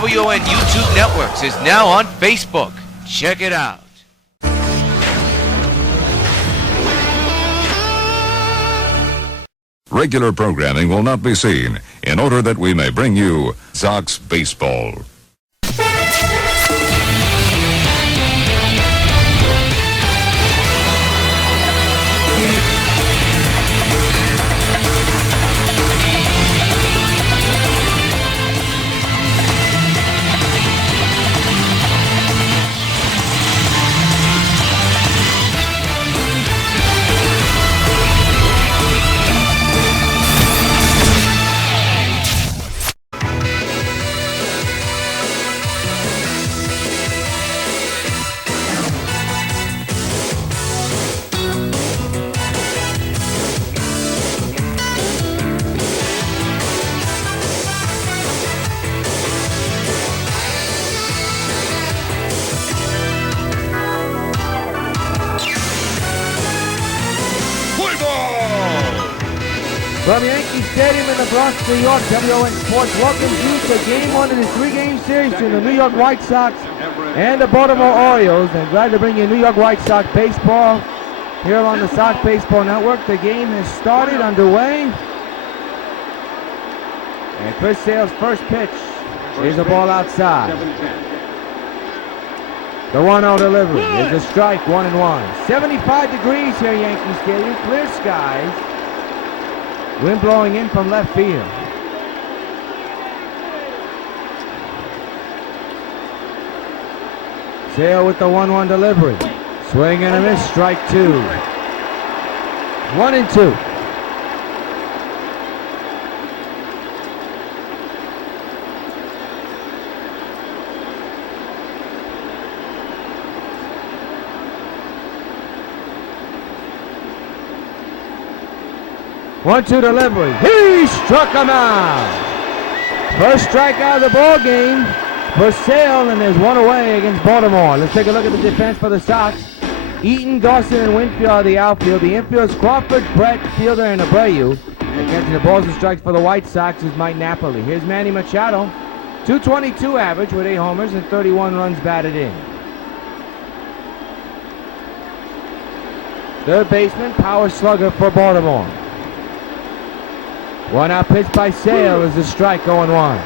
WON YouTube Networks is now on Facebook. Check it out. Regular programming will not be seen in order that we may bring you Sox Baseball. From Yankee Stadium in the Bronx, New York, WON Sports welcomes you to Game 1 of the three-game series between the New York White Sox and the Baltimore Orioles. And glad to bring you New York White Sox baseball here on the Sox Baseball Network. The game has started, underway. And Chris Sale's first pitch is a ball outside. The 1-0 delivery is a strike, 1-1. 75 degrees here at Yankee Stadium, clear skies. Wind blowing in from left field. Sale with the 1-1 delivery. Swing and a miss, strike 2. 1-2. One-two delivery. He struck him out. First strikeout of the ball game for Sale, and there's one away against Baltimore. Let's take a look at the defense for the Sox. Eaton, Dawson, and Winfield are the outfield. The infield is Crawford, Brett, Fielder, and Abreu. And catching the balls and strikes for the White Sox is Mike Napoli. Here's Manny Machado. 222 average with 8 homers and 31 runs batted in. Third baseman, power slugger for Baltimore. One out pitch by Sale is a strike, 0-1.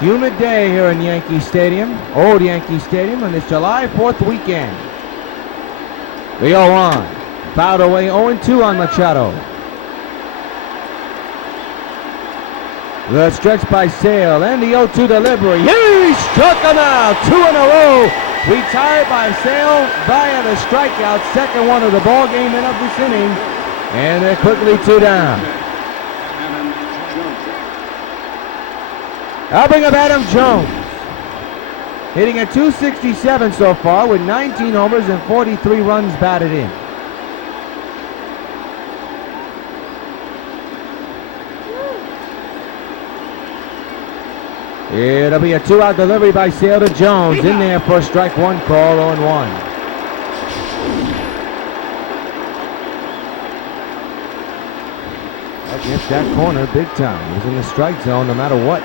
Humid day here in Yankee Stadium, old Yankee Stadium, on this July 4th weekend. The 0-1, fouled away, 0-2 on Machado. The stretch by Sale and the 0-2 delivery. He struck him out, 2 in a row. Retired by Sale via the strikeout, second one of the ball game and of this inning, and they're quickly 2 down. I'll bring up Adam Jones, hitting at 267 so far with 19 homers and 43 runs batted in. It'll be a 2-out delivery by Sale to Jones. In there for a strike 1 call, 0-1. Against that corner big time. He's in the strike zone no matter what.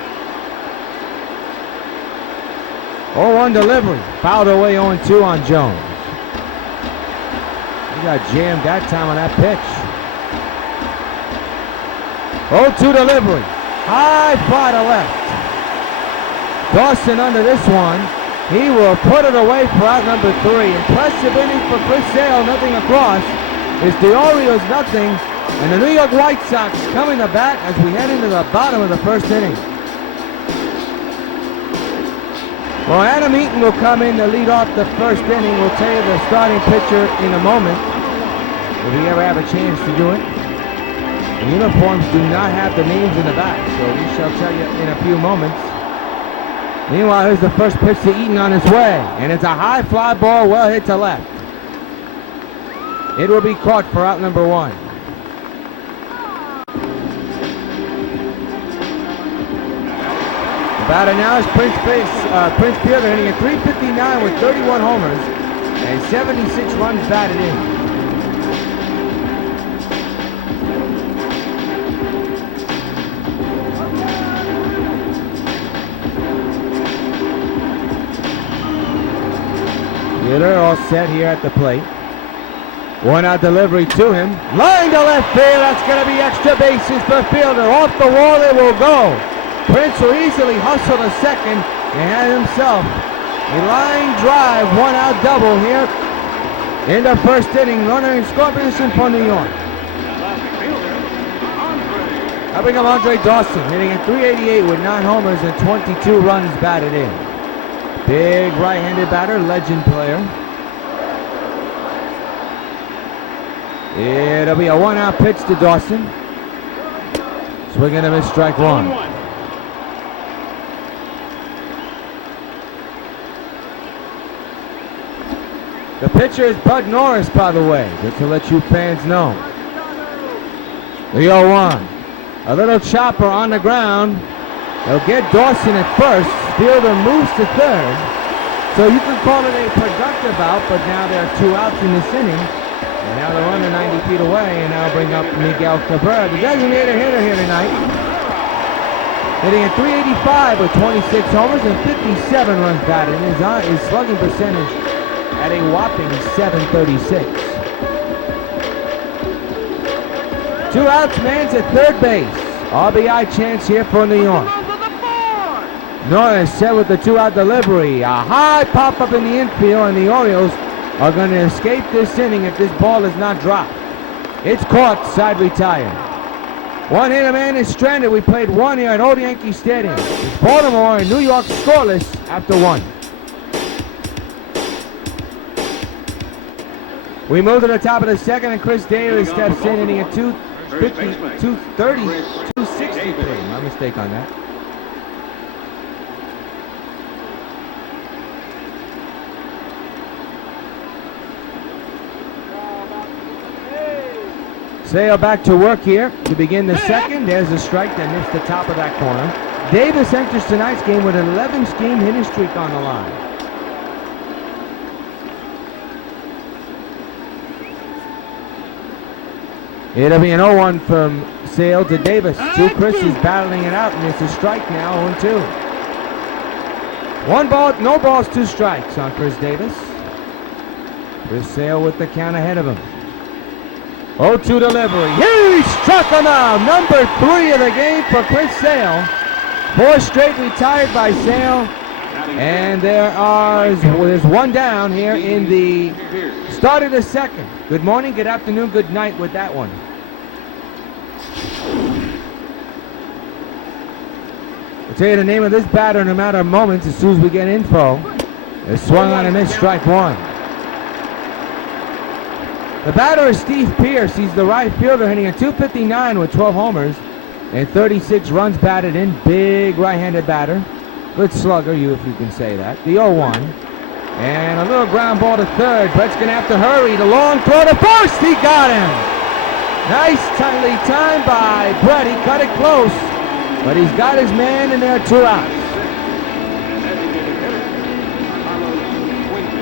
0-1 delivery. Fouled away, 0-2 on Jones. He got jammed that time on that pitch. 0-2 delivery. High fly to left. Dawson under this one. He will put it away for out number 3. Impressive inning for Chris Sale, nothing across. It's the Orioles nothing, and the New York White Sox coming to bat as we head into the bottom of the first inning. Well, Adam Eaton will come in to lead off the first inning. We'll tell you the starting pitcher in a moment, if we ever have a chance to do it. The uniforms do not have the names in the back, so we shall tell you in a few moments. Meanwhile, here's the first pitch to Eaton on his way, and it's a high fly ball well hit to left. It will be caught for out number 1. The batter now is Prince Fielder, hitting at 359 with 31 homers and 76 runs batted in. Hitter all set here at the plate. One out delivery to him. Line to left field. That's going to be extra bases for fielder. Off the wall it will go. Prince will easily hustle to second and had himself a line drive, one out double here in the first inning. Runner in score position for New York. I bring up Andre Dawson, hitting at .388 with 9 homers and 22 runs batted in. Big right-handed batter, legend player. It'll be a 1-out pitch to Dawson. Swing and a miss, strike one. The pitcher is Bud Norris, by the way, just to let you fans know. The 0-1. A little chopper on the ground. They'll get Dawson at first. Fielder moves to third. So you can call it a productive out, but now there are 2 outs in this inning. And now the runner 90 feet away, and now bring up Miguel Cabrera, the designated hitter here tonight. Hitting at .385 with 26 homers and 57 runs batted. His slugging percentage at a whopping .736. 2 outs, man's at third base. RBI chance here for New York. Norris set with the 2-out delivery. A high pop-up in the infield, and the Orioles are going to escape this inning if this ball is not dropped. It's caught, side retired. One hit, a man is stranded. We played 1 here at Old Yankee Stadium. It's Baltimore and New York scoreless after 1. We move to the top of the second, and Chris Daly steps in, hitting at 250, 230, 263. My mistake on that. Sale back to work here to begin the second. There's a strike that missed the top of that corner. Davis enters tonight's game with an 11-game hitting streak on the line. It'll be an 0-1 from Sale to Davis. Chris is battling it out, and it's a strike now, 0-2. 1 ball, no balls, 2 strikes on Chris Davis. Chris Sale with the count ahead of him. 0-2 delivery. He struck him out. Number 3 of the game for Chris Sale. 4 straight retired by Sale. And there's 1 down here in the start of the second. Good morning, good afternoon, good night with that one. I'll tell you the name of this batter in a matter of moments as soon as we get info. It's swung on and missed, strike 1. The batter is Steve Pierce. He's the right fielder, hitting at .259 with 12 homers and 36 runs batted in. Big right-handed batter. Good slugger, if you can say that. The 0-1. And a little ground ball to third. Brett's going to have to hurry. The long throw to first. He got him. Nice, tightly timed by Brett. He cut it close. But he's got his man, and there are 2 outs.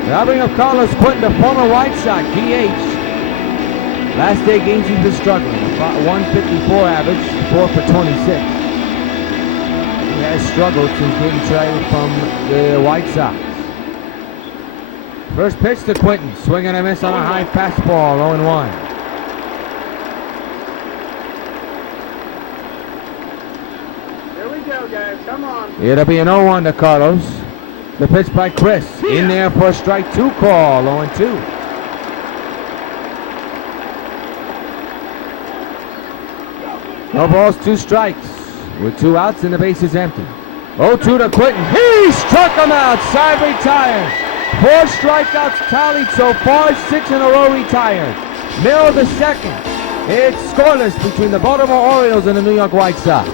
Now bring up Carlos Quentin, the former White Sox, DH. Last day games he's been struggling. 154 average, 4 for 26. He has struggled since getting traded from the White Sox. First pitch to Quentin. Swing and a miss on a high fastball, 0-1. Here we go, guys. Come on. It'll be an 0-1 to Carlos. The pitch by Chris. In there for a strike 2 call, 0-2. No balls, 2 strikes. With 2 outs and the base is empty. 0-2 to Quentin. He struck him out. Side retired. 4 strikeouts tallied so far. 6 in a row retired. Middle of the second. It's scoreless between the Baltimore Orioles and the New York White Sox.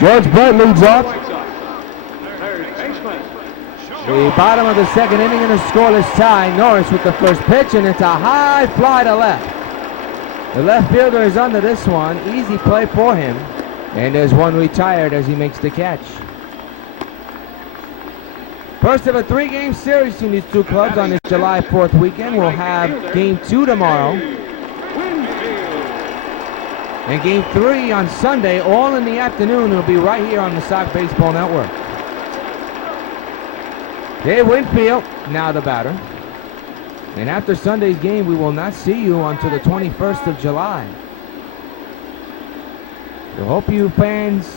George Brett leads off. The bottom of the second inning in a scoreless tie. Norris with the first pitch, and it's a high fly to left. The left fielder is under this one. Easy play for him. And there's 1 retired as he makes the catch. First of a 3-game series between these 2 clubs on this July 4th weekend. We'll have game 2 tomorrow. And Game 3 on Sunday, all in the afternoon. It'll be right here on the Sox Baseball Network. Dave Winfield, now the batter. And after Sunday's game, we will not see you until the 21st of July. So hope you fans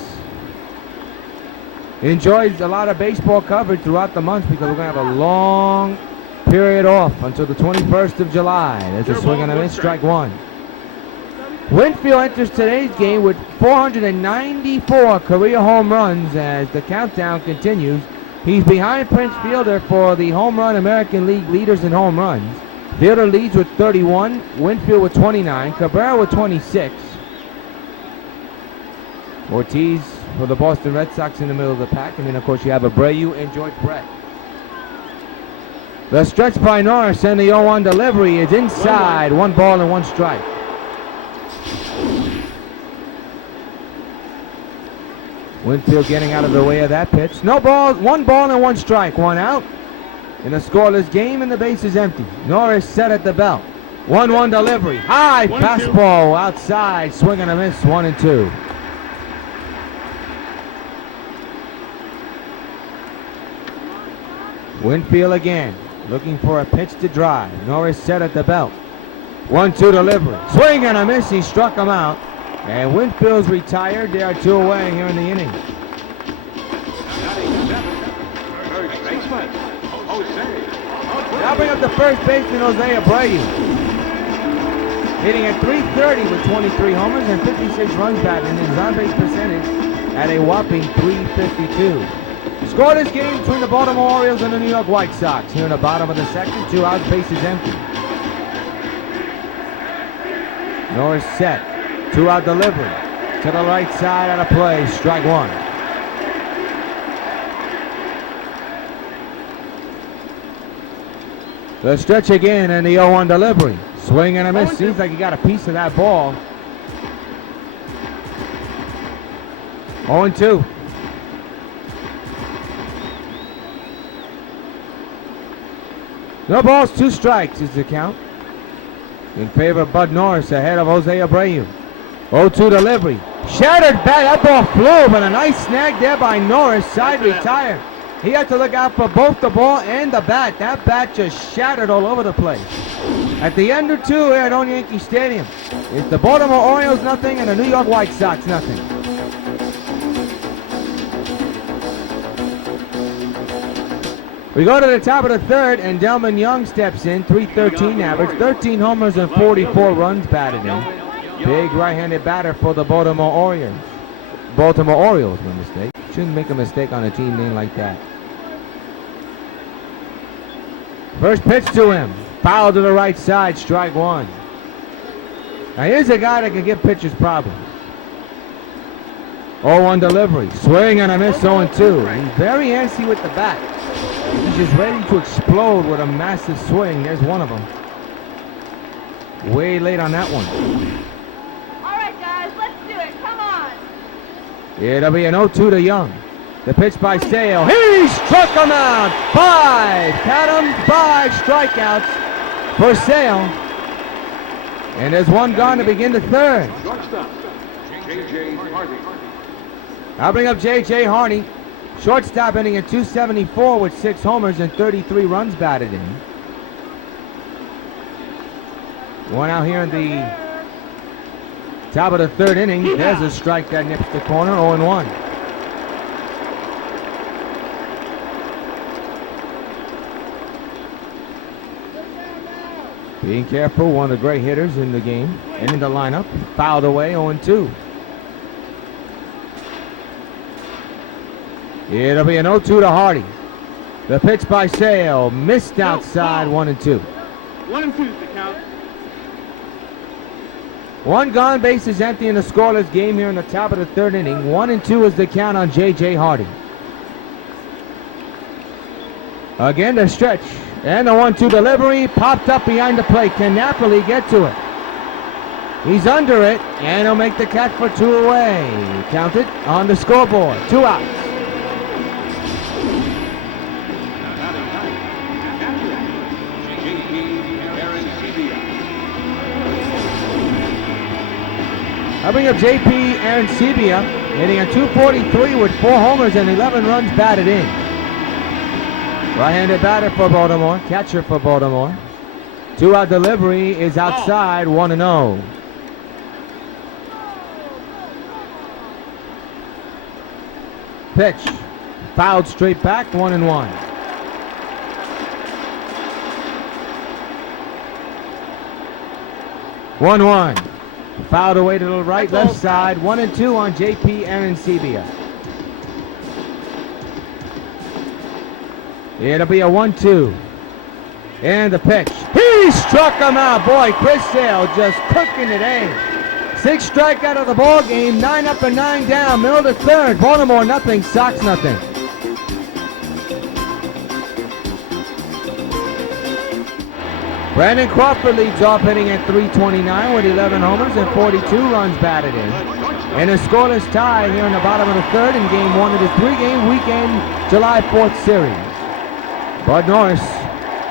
enjoyed a lot of baseball coverage throughout the month, because we're going to have a long period off until the 21st of July. There's a swing and a miss, strike one. Winfield enters today's game with 494 career home runs as the countdown continues. He's behind Prince Fielder for the Home Run American League leaders in home runs. Fielder leads with 31, Winfield with 29, Cabrera with 26. Ortiz for the Boston Red Sox in the middle of the pack, and then of course you have Abreu and George Brett. The stretch by Norris and the 0-1 delivery is inside, 1 ball and 1 strike. Winfield getting out of the way of that pitch. No balls, 1 ball and 1 strike, 1 out. In a scoreless game and the base is empty. Norris set at the belt. 1-1 delivery. High fastball outside, swing and a miss, 1-2. Winfield again, looking for a pitch to drive. Norris set at the belt. 1-2 delivery. Swing and a miss, he struck him out. And Winfield's retired. They are 2 away here in the inning. Now bring up the first baseman, Jose Abreu. Hitting at .330 with 23 homers and 56 runs batted, and his on-base percentage at a whopping .352. Scoreless game between the Baltimore Orioles and the New York White Sox. Here in the bottom of the second, 2 outs, bases empty. Norris set. 2-out delivery to the right side out of play, strike 1. The stretch again and the 0-1 delivery. Swing and a miss. Seems like he got a piece of that ball. 0-2. No balls, 2 strikes is the count. In favor of Bud Norris ahead of Jose Abreu. 0-2 delivery. Shattered bat. That ball flew, but a nice snag there by Norris. Side retired. He had to look out for both the ball and the bat. That bat just shattered all over the place. At the end of 2 here at WON Yankee Stadium, it's the Baltimore Orioles nothing and the New York White Sox nothing. We go to the top of the third, and Delman Young steps in. .313 average, 13 homers and 44 runs batted in. Big right-handed batter for the Baltimore Orioles. Baltimore Orioles, my mistake. Shouldn't make a mistake on a team name like that. First pitch to him. Foul to the right side, strike 1. Now here's a guy that can give pitchers problems. 0-1 delivery. Swing and a miss, 0-2. He's very antsy with the bat. He's just ready to explode with a massive swing. There's one of them. Way late on that one. It'll be an 0-2 to Young. The pitch by Sale. He struck him out. 5. Count him, 5 strikeouts for Sale. And there's 1 gone to begin the third. I'll bring up J.J. Harney. Shortstop ending at .274 with 6 homers and 33 runs batted in. 1 out here in the top of the third inning. There's a strike that nips the corner, 0-1. Being careful, one of the great hitters in the game and in the lineup. Fouled away, 0-2. It'll be an 0-2 to Hardy. The pitch by Sale, missed outside, 1-2. 1-2 the count. 1 gone, bases empty in a scoreless game here in the top of the third inning. 1-2 is the count on J.J. Hardy. Again, the stretch. And the 1-2 delivery popped up behind the plate. Can Napoli get to it? He's under it, and he'll make the catch for 2 away. Counted on the scoreboard. 2 outs. I bring up JP Arancibia, hitting a .243 with 4 homers and 11 runs batted in. Right-handed batter for Baltimore, catcher for Baltimore. 2-out delivery is outside, 1-0. Pitch, fouled straight back, 1-1. One. Fouled away to the right, left side. 1-2 on JP Arancibia. It'll be a 1-2. And the pitch. He struck him out. Boy, Chris Sale just cooking it in. 6 strikeout of the ball game. 9 up and 9 down. Middle to third. Baltimore nothing. Sox nothing. Brandon Crawford leads off, hitting at .329 with 11 homers and 42 runs batted in. And a scoreless tie here in the bottom of the third in Game 1 of the 3-game weekend July 4th series. Bud Norris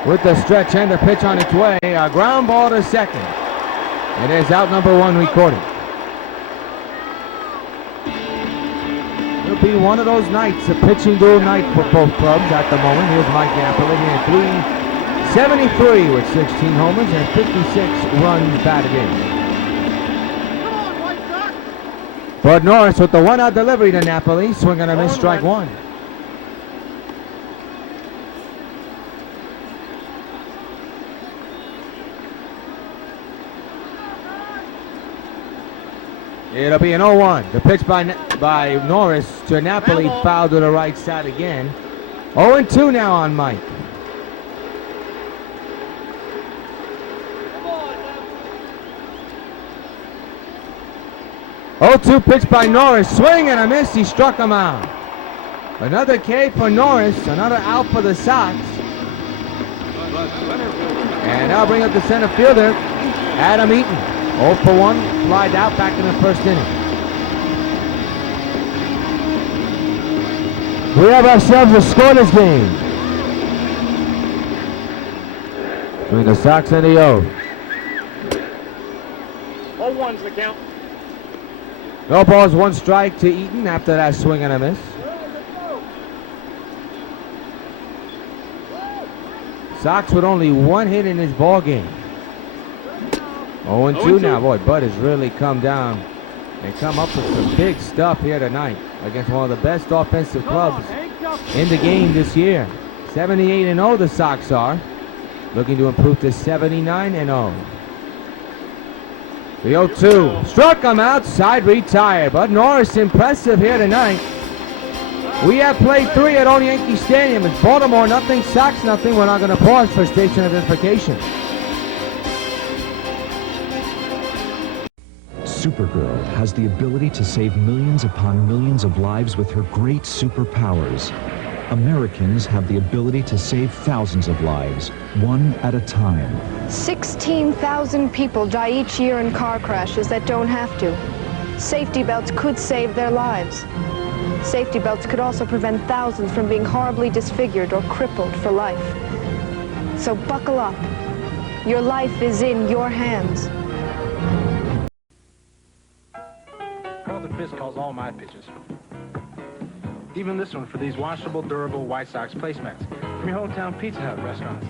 with the stretch and the pitch on its way. A ground ball to second. It is out number 1 recorded. It'll be one of those nights, a pitching duel night for both clubs at the moment. Here's Mike Napoli at .373 with 16 homers and 56 runs batted in. Come on, White Sox! Bud Norris with the 1-out delivery to Napoli, swing and a miss, strike 1. It'll be an 0-1. The pitch by Norris to Napoli, fouled to the right side again. 0-2 now on Mike. 0-2 pitch by Norris, swing and a miss, he struck him out. Another K for Norris, another out for the Sox. And now bring up the center fielder, Adam Eaton. 0 for 1, flied out back in the first inning. We have ourselves a scoreless game between the Sox and the O's. 0-1's the count. No balls, 1 strike to Eaton after that swing and a miss. Sox with only 1 hit in this ball game. 0-2 now. Boy, Bud has really come down and come up with some big stuff here tonight against one of the best offensive clubs in the game this year. 78-0 the Sox are. Looking to improve to 79-0. The 0-2, struck him outside, retired. But Norris impressive here tonight. We have played 3 at WON Yankee Stadium. It's Baltimore nothing, Sox nothing. We're not going to pause for station identification. Supergirl has the ability to save millions upon millions of lives with her great superpowers. Americans have the ability to save thousands of lives, one at a time. 16,000 people die each year in car crashes that don't have to. Safety belts could save their lives. Safety belts could also prevent thousands from being horribly disfigured or crippled for life. So buckle up. Your life is in your hands. Carlton Fisk calls all my pitches. Even this one for these washable, durable White Sox placemats from your hometown Pizza Hut restaurants.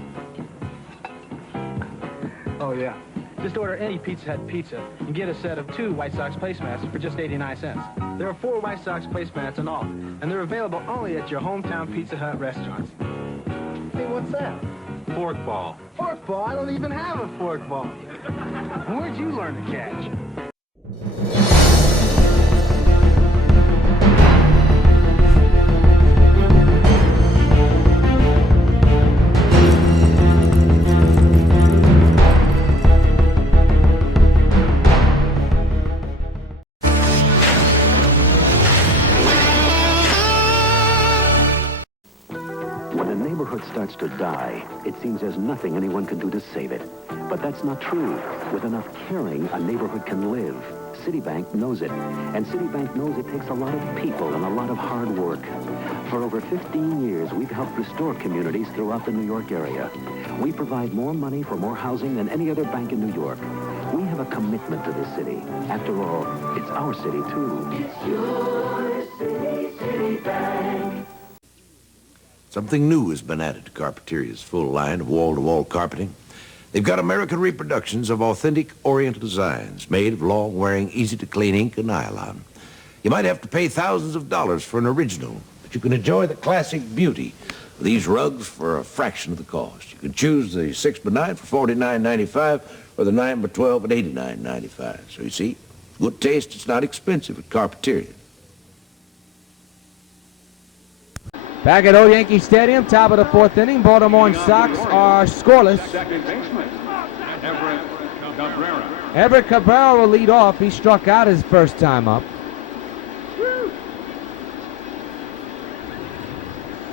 Oh, yeah. Just order any Pizza Hut pizza and get a set of 2 White Sox placemats for just 89 cents. There are 4 White Sox placemats in all, and they're available only at your hometown Pizza Hut restaurants. Hey, what's that? Fork ball. Fork ball? I don't even have a fork ball. Where'd you learn to catch? Starts to die, it seems there's nothing anyone can do to save it. But that's not true. With enough caring, a neighborhood can live. Citibank knows it. And Citibank knows it takes a lot of people and a lot of hard work. For over 15 years, we've helped restore communities throughout the New York area. We provide more money for more housing than any other bank in New York. We have have a commitment to this city. After all, it's our city, too. It's your city, Citibank. Something new has been added to Carpeteria's full line of wall-to-wall carpeting. They've got American reproductions of authentic Oriental designs made of long-wearing, easy-to-clean ink and nylon. You might have to pay thousands of dollars for an original, but you can enjoy the classic beauty of these rugs for a fraction of the cost. You can choose the 6x9 for $49.95 or the 9x12 at $89.95. So you see, good taste, it's not expensive at Carpeteria. Back at old Yankee Stadium, top of the fourth inning, Baltimore Orioles Sox are scoreless. Everett Cabrera will lead off. He struck out his first time up.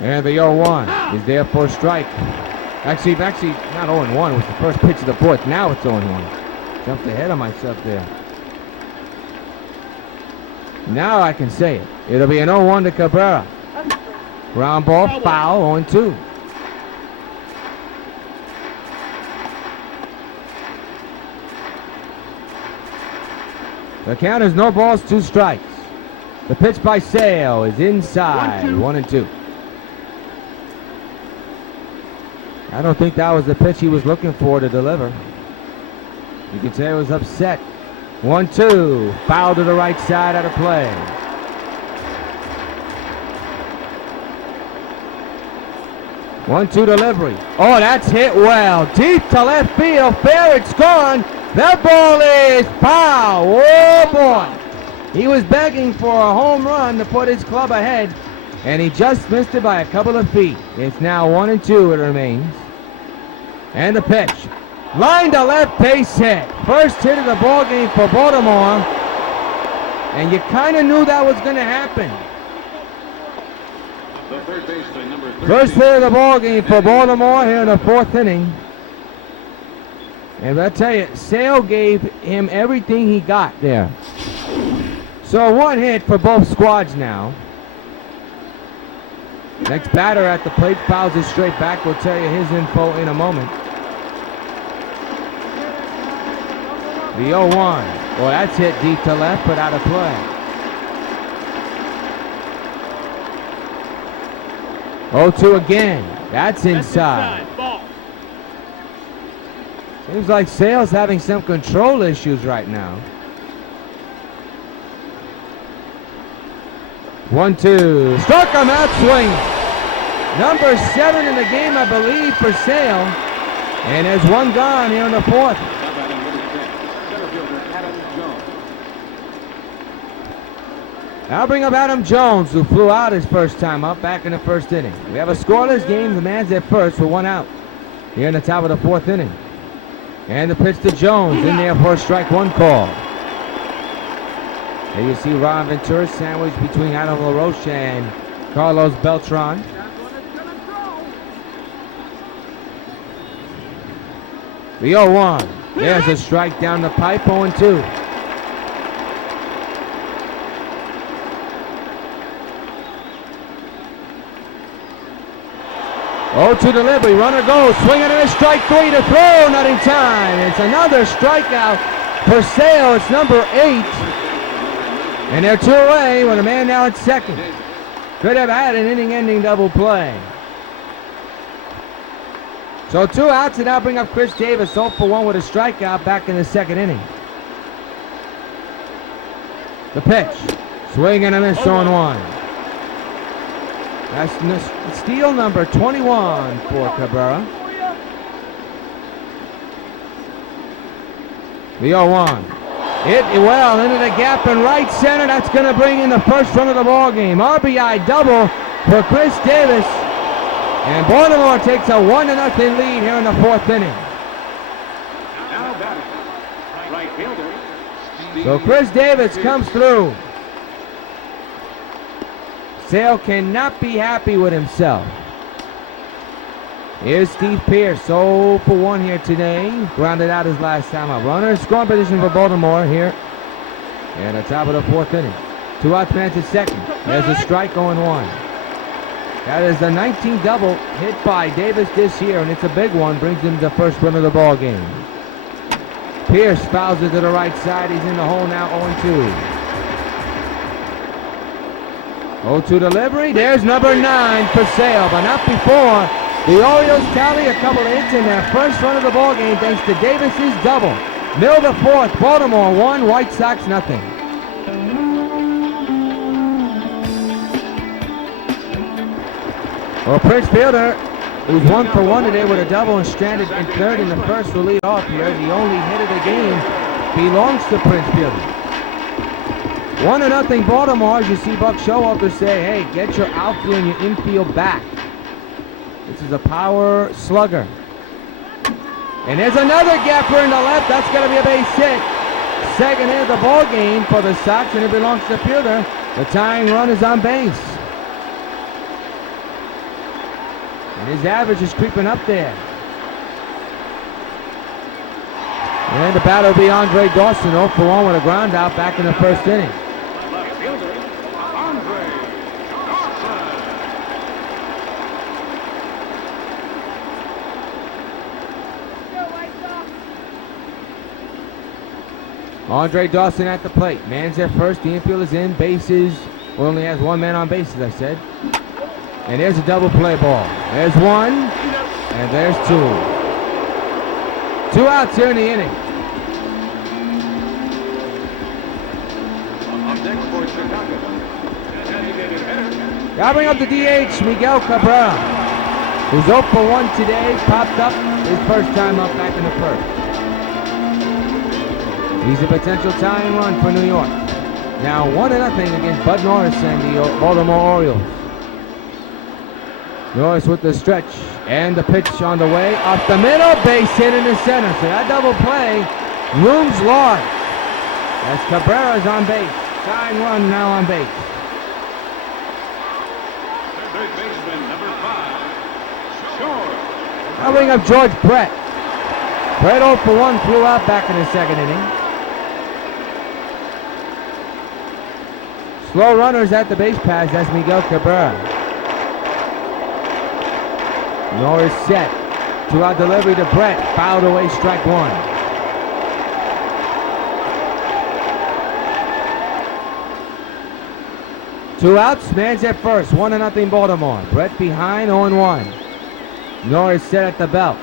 And the 0-1 is there for a strike. Actually, not 0-1. It was the first pitch of the fourth. Now it's 0-1. Jumped ahead of myself there. Now I can say it. It'll be an 0-1 to Cabrera. Ground ball, foul, 0-2. The count is no balls, 2 strikes. The pitch by Sale is inside, 1-2. I don't think that was the pitch he was looking for to deliver. You can say he was upset. 1-2, foul to the right side out of play. One-two delivery. Oh, that's hit well. Deep to left field. Fair, it's gone. That ball is foul. Oh, boy. He was begging for a home run to put his club ahead, and he just missed it by a couple of feet. It's now 1-2 it remains. And the pitch. Line to left, base hit. First hit of the ball game for Baltimore. And you kind of knew that was going to happen. First hit of the ball game for Baltimore here in the fourth inning. And I tell you, Sale gave him everything he got there. So 1 hit for both squads now. Next batter at the plate fouls it straight back. We'll tell you his info in a moment. The 0-1. Well, that's hit deep to left, but out of play. 0-2 again. That's inside. Seems like Sale's having some control issues right now. 1-2. Struck him out swinging. Number 7 in the game, I believe, for Sale. And there's 1 gone here in the fourth. I'll bring up Adam Jones, who flew out his first time up back in the first inning. We have a scoreless game. The man's at first with 1 out here in the top of the fourth inning. And the pitch to Jones in there for a strike 1 call. There you see Ron Ventura sandwiched between Adam LaRoche and Carlos Beltran. The 0-1. There's a strike down the pipe, 0-2. Oh, to delivery, runner goes, swinging and a strike 3 to throw, not in time. It's another strikeout for Sale. It's number 8. And they're 2 away with a man now at second. Could have had an inning-ending double play. So 2 outs, and now bring up Chris Davis, 0 for 1 with a strikeout back in the second inning. The pitch, swing and a miss on 1. That's steal number 21 for Cabrera. The 0-1. Hit well into the gap in right center. That's going to bring in the first run of the ball game. RBI double for Chris Davis. And Baltimore takes a 1-0 lead here in the fourth inning. So Chris Davis comes through. Sale cannot be happy with himself. Here's Steve Pierce, 0 for 1 here today. Grounded out his last time up. Runner in scoring position for Baltimore here at the top of the fourth inning. 2 outs, man to second. There's a strike, 0-1. That is the 19th double hit by Davis this year, and it's a big one. Brings him the first run of the ball game. Pierce fouls it to the right side. He's in the hole now, 0-2. 0-2 delivery. There's number 9 for sale, but not before. The Orioles tally a couple of hits in their first run of the ball game thanks to Davis's double. Mill the fourth. Baltimore 1, White Sox nothing. Well, Prince Fielder, who's 1 for 1 today with a double and stranded in third in the first, will lead off here. The only hit of the game belongs to Prince Fielder. 1-0 Baltimore, as you see Buck Showalter say, hey, get your outfield and your infield back. This is a power slugger. And there's another gapper in the left. That's going to be a base hit. Second hit of the ball game for the Sox, and it belongs to Fielder. The tying run is on base. And his average is creeping up there. And the batter will be Andre Dawson, 0 for 1 with a ground out back in the first inning. Andre Dawson at the plate. Man's at first. The infield is in. Bases. Well, only has 1 man on base, as I said. And there's a double play ball. There's 1. And there's 2. 2 outs here in the inning. Now bring up the DH, Miguel Cabrera, who's 0 for 1 today. Popped up his first time up back in the first. He's a potential tying run for New York. Now 1-0 against Bud Norris and the Baltimore Orioles. Norris with the stretch and the pitch on the way. Off the middle, base hit in the center. So that double play looms large as Cabrera's on base. Tying run now on base. Third baseman, number 5, Short. I'll bring up George Brett. Brett 0 for 1 flew out back in the second inning. Slow runners at the base pass. That's Miguel Cabrera. Norris set. 2-out delivery to Brett. Fouled away, strike 1. Two outs, man's at first. 1-0 Baltimore. Brett behind, 0-1. Norris set at the belt.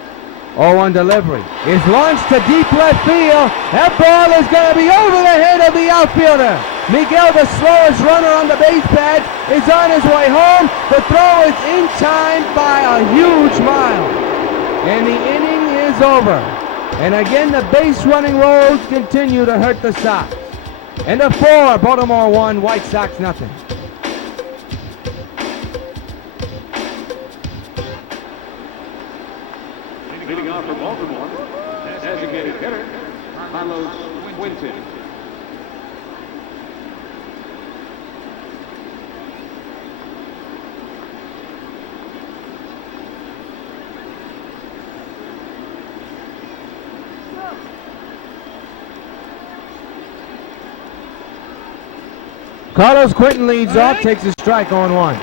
0-1 delivery. Is launched to deep left field. That ball is going to be over the head of the outfielder. Miguel, the slowest runner on the base pad, is on his way home. The throw is in time by a huge mile. And the inning is over. And again, the base running roads continue to hurt the Sox. And the 4, Baltimore 1, White Sox nothing. Leading off for Baltimore, designated hitter, Carlos Quinton. Carlos Quinton leads off, takes a strike, 0-1.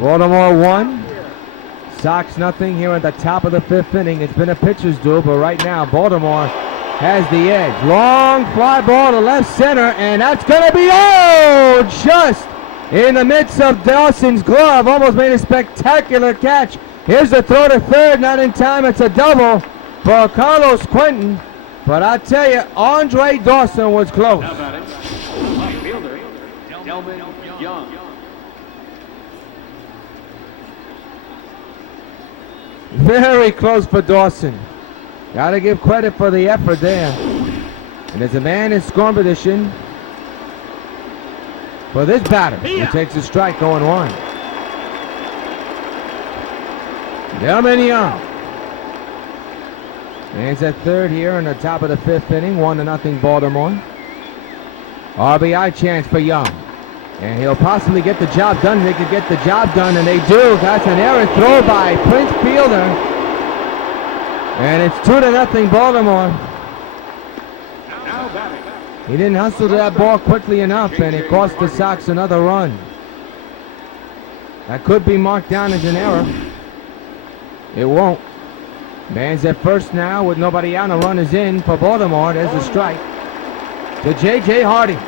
Baltimore 1, Sox nothing here at the top of the 5th inning. It's been a pitcher's duel, but right now Baltimore has the edge. Long fly ball to left center, and that's going to be, just in the midst of Dawson's glove. Almost made a spectacular catch. Here's the throw to third, not in time. It's a double for Carlos Quinton. But I tell you, Andre Dawson was close. Now batting, right fielder, Delvin Young. Very close for Dawson. Got to give credit for the effort there. And there's a man in scoring position for this batter, who takes a strike, 0-1. Delvin Young. Man's at third here in the top of the 5th inning, 1-0 Baltimore. RBI chance for Young. And he'll possibly get the job done. They could get the job done, and they do. That's an errant throw by Prince Fielder. And it's 2-0 Baltimore. Now batting. He didn't hustle to that ball quickly enough, and it cost the Sox another run. That could be marked down as an error. It won't. Man's at first now with nobody out. A run is in for Baltimore. There's a strike to J.J. Hardy.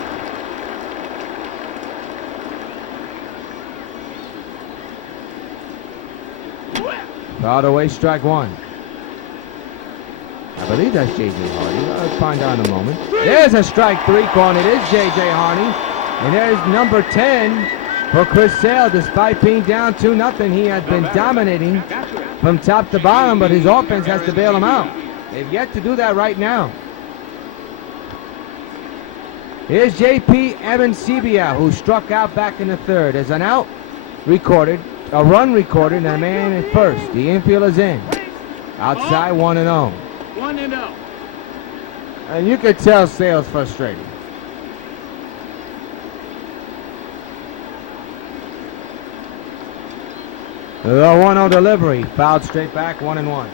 Fouled away, strike one. I believe that's J.J. Hardy. I'll find out in a moment. There's a strike three called. It is J.J. Hardy. And there's number 10 for Chris Sale. Despite being down 2-0, he has been dominating from top to bottom, but his offense has to bail him out. They've yet to do that right now. Here's J.P. Evan-Sebia, who struck out back in the third. There's an out recorded, a run recorded, and a man at first. The infield is in. Outside 1-0. 1-0. And you could tell Sale's frustrated. The 1-0 delivery, fouled straight back, 1-1.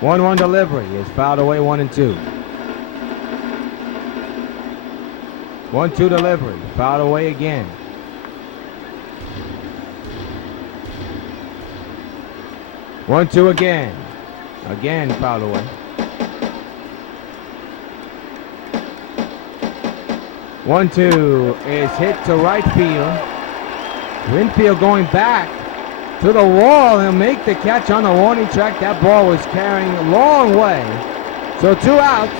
1-1 delivery is fouled away, 1-2. 1-2 delivery, fouled away again. 1-2 again. Again fouled away. 1-2 is hit to right field. Winfield going back to the wall. He'll make the catch on the warning track. That ball was carrying a long way. So 2 outs.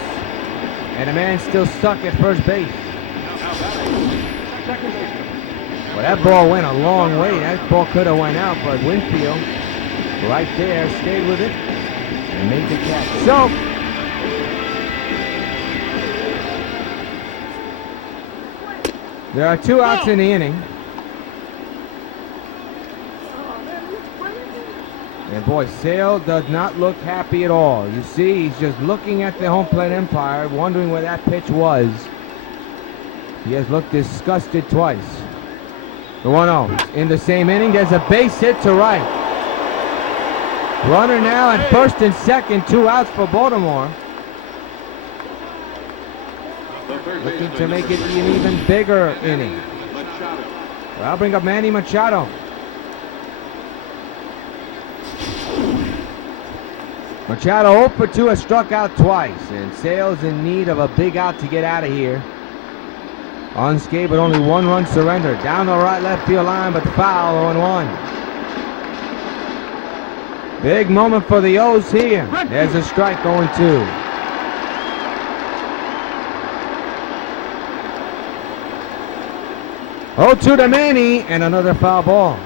And a man still stuck at first base. Well, that ball went a long way. That ball could have went out, but Winfield right there stayed with it and made the catch. So there are 2 outs in the inning. And boy, Sale does not look happy at all. You see, he's just looking at the home plate umpire, wondering where that pitch was. He has looked disgusted twice. The 1-0 in the same inning. There's a base hit to right. Runner now at first and second. 2 outs for Baltimore. Looking to make it an even bigger inning. Well, I'll bring up Manny Machado. Machado 0 for 2 has struck out twice, and Sale's in need of a big out to get out of here. Unscathed, but only 1 run surrender. Down the right left field line, but foul, 0-1. Big moment for the O's here. There's a strike, 0-2. Oh, to Manny, and another foul ball.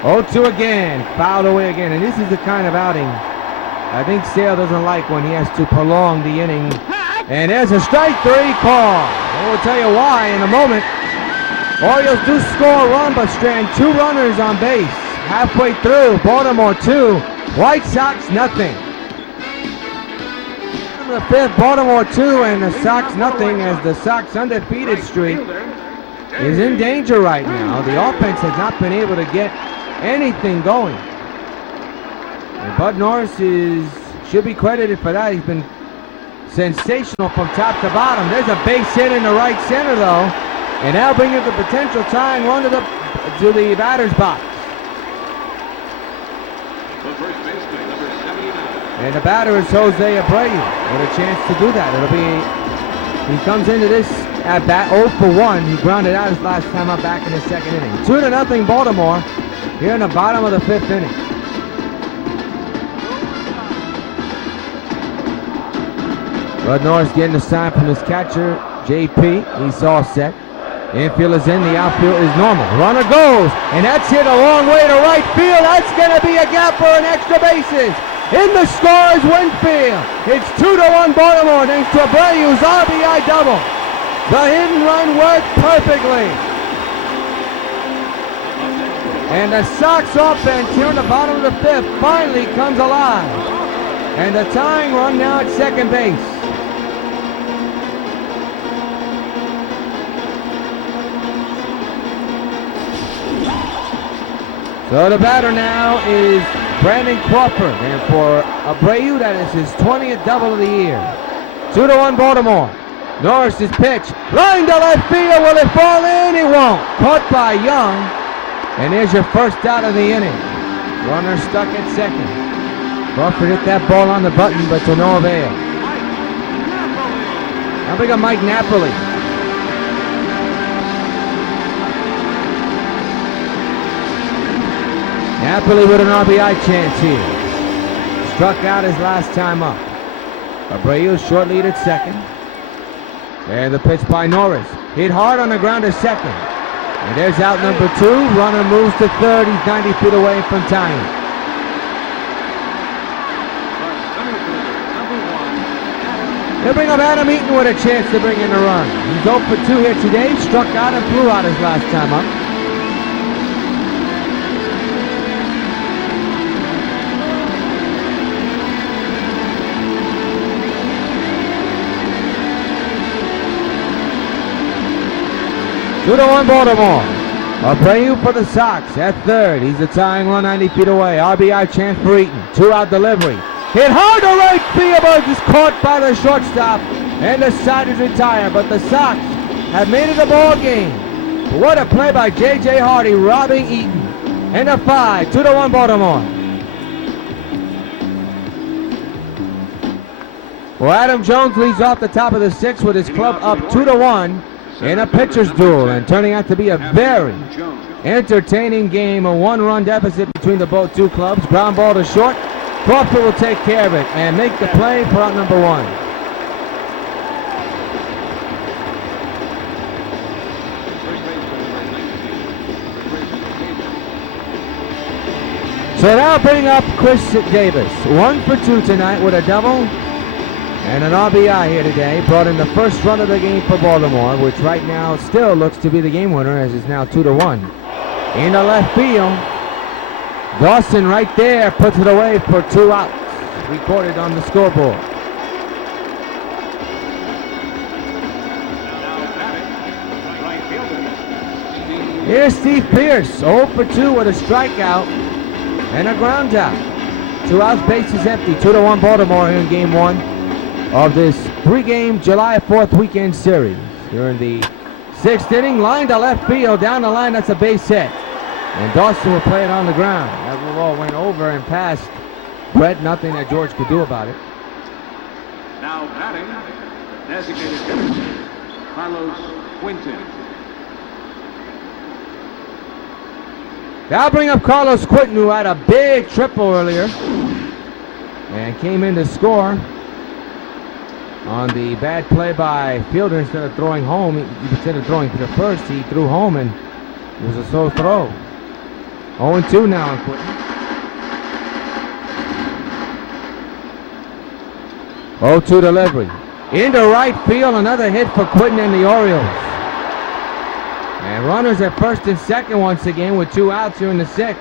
0-2 again, fouled away again, and this is the kind of outing I think Sale doesn't like, when he has to prolong the inning. And there's a strike 3 call. And we'll tell you why in a moment. Orioles do score a run, but strand 2 runners on base. Halfway through, Baltimore 2, White Sox nothing. The 5th, Baltimore 2, and the Sox nothing, as the Sox undefeated streak is in danger right now. The offense has not been able to get anything going. And Bud Norris should be credited for that. He's been sensational from top to bottom. There's a base hit in the right center, though, and that'll bring you the potential tying run to the batter's box. And the batter is Jose Abreu with a chance to do that. He comes into this at bat 0 for 1. He grounded out his last time up back in the 2nd inning. 2-0 Baltimore here in the bottom of the 5th inning. Bud Norris getting the sign from his catcher, JP. He's all set. Infield is in, the outfield is normal. Runner goes, and that's hit a long way to right field. That's going to be a gap for an extra bases. In the score is Winfield. It's 2-1 Baltimore thanks to Abreu's RBI double. The hidden run worked perfectly. And the Sox offense here in the bottom of the 5th finally comes alive. And the tying run now at second base. So the batter now is Brandon Crawford, and for Abreu, that is his 20th double of the year. 2-1 Baltimore. Norris's pitch, line to left field. Will it fall in? It won't. Caught by Young. And there's your first out of the inning. Runner stuck at second. Crawford hit that ball on the button, but to no avail. Now we got Mike Napoli. Napoli with an RBI chance here. Struck out his last time up. Abreu short lead at second. And the pitch by Norris. Hit hard on the ground to second. And there's out number 2. Runner moves to third. He's 90 feet away from tying. They'll bring up Adam Eaton with a chance to bring in a run. He's 0 for 2 here today. Struck out and flew out his last time up. Two to 1 Baltimore. Abreu for the Sox at third. He's a tying run 90 feet away. RBI chance for Eaton. 2-out delivery. Hit hard to right field, but is caught by the shortstop, and decided to retire. But the Sox have made it a ball game. What a play by J.J. Hardy, robbing Eaton. And a 5, 2 to 1 Baltimore. Well, Adam Jones leads off the top of the 6th with his club up 2 to 1 in a pitcher's duel, and turning out to be a very entertaining game. A 1-run deficit between the both two clubs. Ground ball to short. Crawford will take care of it and make the play for out number 1. So now bring up Chris Davis. 1 for 2 tonight with a double and an RBI here today. Brought in the first run of the game for Baltimore, which right now still looks to be the game winner, as it's now 2 to 1. In the left field, Dawson right there puts it away for 2 outs. Recorded on the scoreboard. Here's Steve Pierce, 0 for 2 with a strikeout and a ground out. 2 outs, bases empty. 2 to 1 Baltimore here in game 1 of this 3-game July 4th weekend series. Here in the 6th inning, line to left field, down the line, that's a base hit. And Dawson will play it on the ground. That ball went over and past Brett, nothing that George could do about it. Now batting, designated hitter, Carlos Quinton. Now bring up Carlos Quinton, who had a big triple earlier and came in to score on the bad play by Fielder. Instead of throwing home, instead of throwing to the first, he threw home, and it was a slow throw. 0-2 now on Quinton. 0-2 delivery. Into right field, another hit for Quinton and the Orioles. And runners at first and second once again with 2 outs here in the 6th.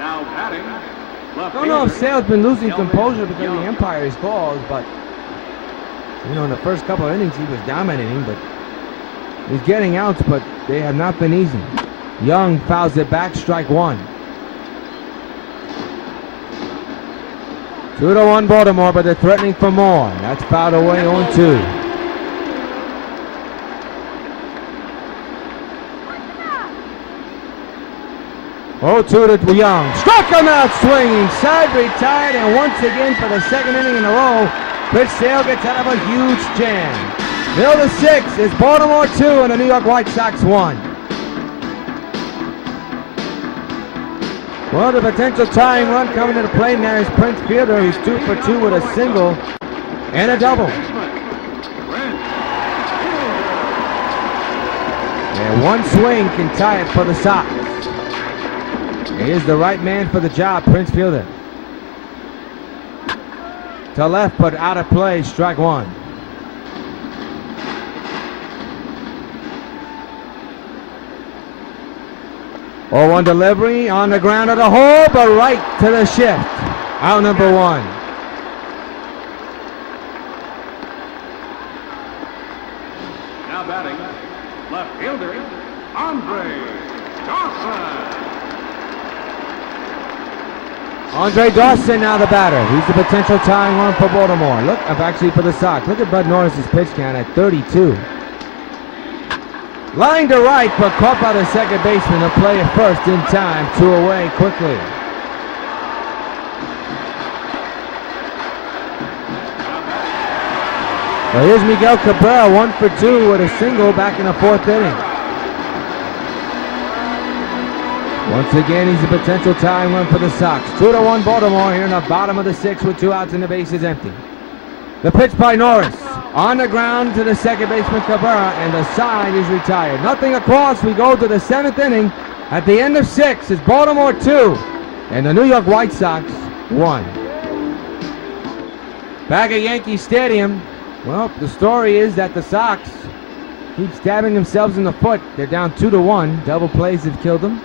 Now batting, left Don't know if fielder, Sale's been losing Kelvin composure because Young. the umpire's calls, but you know, in the first couple of innings he was dominating, but he's getting outs, but they have not been easy. Young fouls it back, strike 1. 2 to 1 Baltimore, but they're threatening for more. That's fouled away, 0-2. To Young. Struck him out swinging. Side retired, and once again for the 2nd inning in a row, Chris Sale gets out of a huge jam. Middle of the 6th is Baltimore 2 and the New York White Sox 1. Well, the potential tying run coming into play now is Prince Fielder, who's 2 for 2 with a single and a double. And one swing can tie it for the Sox. He is the right man for the job, Prince Fielder. To left, but out of play, strike 1. Oh, 1 delivery on the ground of the hole, but right to the shift. Out number 1. Now batting, left fielder, Andre Dawson. Andre Dawson now the batter. He's the potential tying run for Baltimore. Look, actually for the Sox. Look at Bud Norris's pitch count at 32. Line to right, but caught by the second baseman to play it first in time. 2 away quickly. Well, here's Miguel Cabrera, 1 for 2 with a single back in the 4th inning. Once again, he's a potential tying run for the Sox. 2-1 Baltimore here in the bottom of the 6th with 2 outs and the bases empty. The pitch by Norris. On the ground to the second baseman Cabrera, and the side is retired. Nothing across. We go to the 7th inning. At the end of 6, it's Baltimore 2 and the New York White Sox 1. Back at Yankee Stadium, well, the story is that the Sox keep stabbing themselves in the foot. They're down 2-1. Double plays have killed them.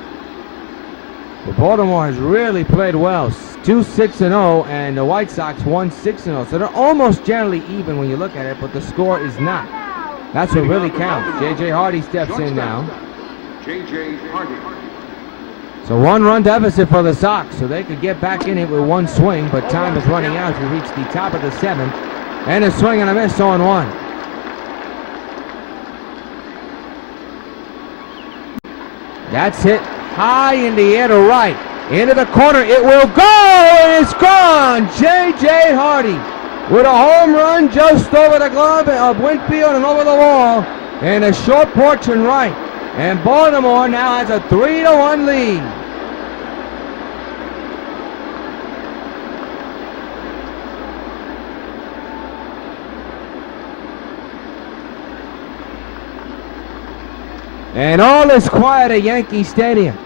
But Baltimore has really played well. 2-6-0, and the White Sox 1-6-0. So they're almost generally even when you look at it, but the score is not. That's what really counts. J.J. Hardy steps in now. J.J. Hardy. So 1-run deficit for the Sox, so they could get back in it with 1 swing, but time is running out as we reach the top of the 7th. And a swing and a miss on 1. That's hit high in the air to right. Into the corner, it will go, and it's gone! J.J. Hardy with a home run just over the glove of Winfield and over the wall, and a short porch and right. And Baltimore now has a 3-1 lead. And all is quiet at Yankee Stadium.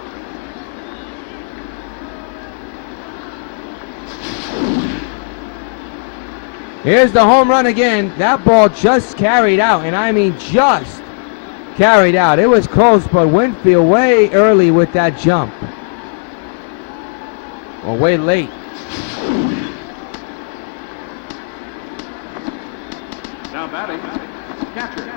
Here's the home run again. That ball just carried out, and I mean just carried out. It was close, but Winfield way early with that jump. Or way late. Now batting, catcher,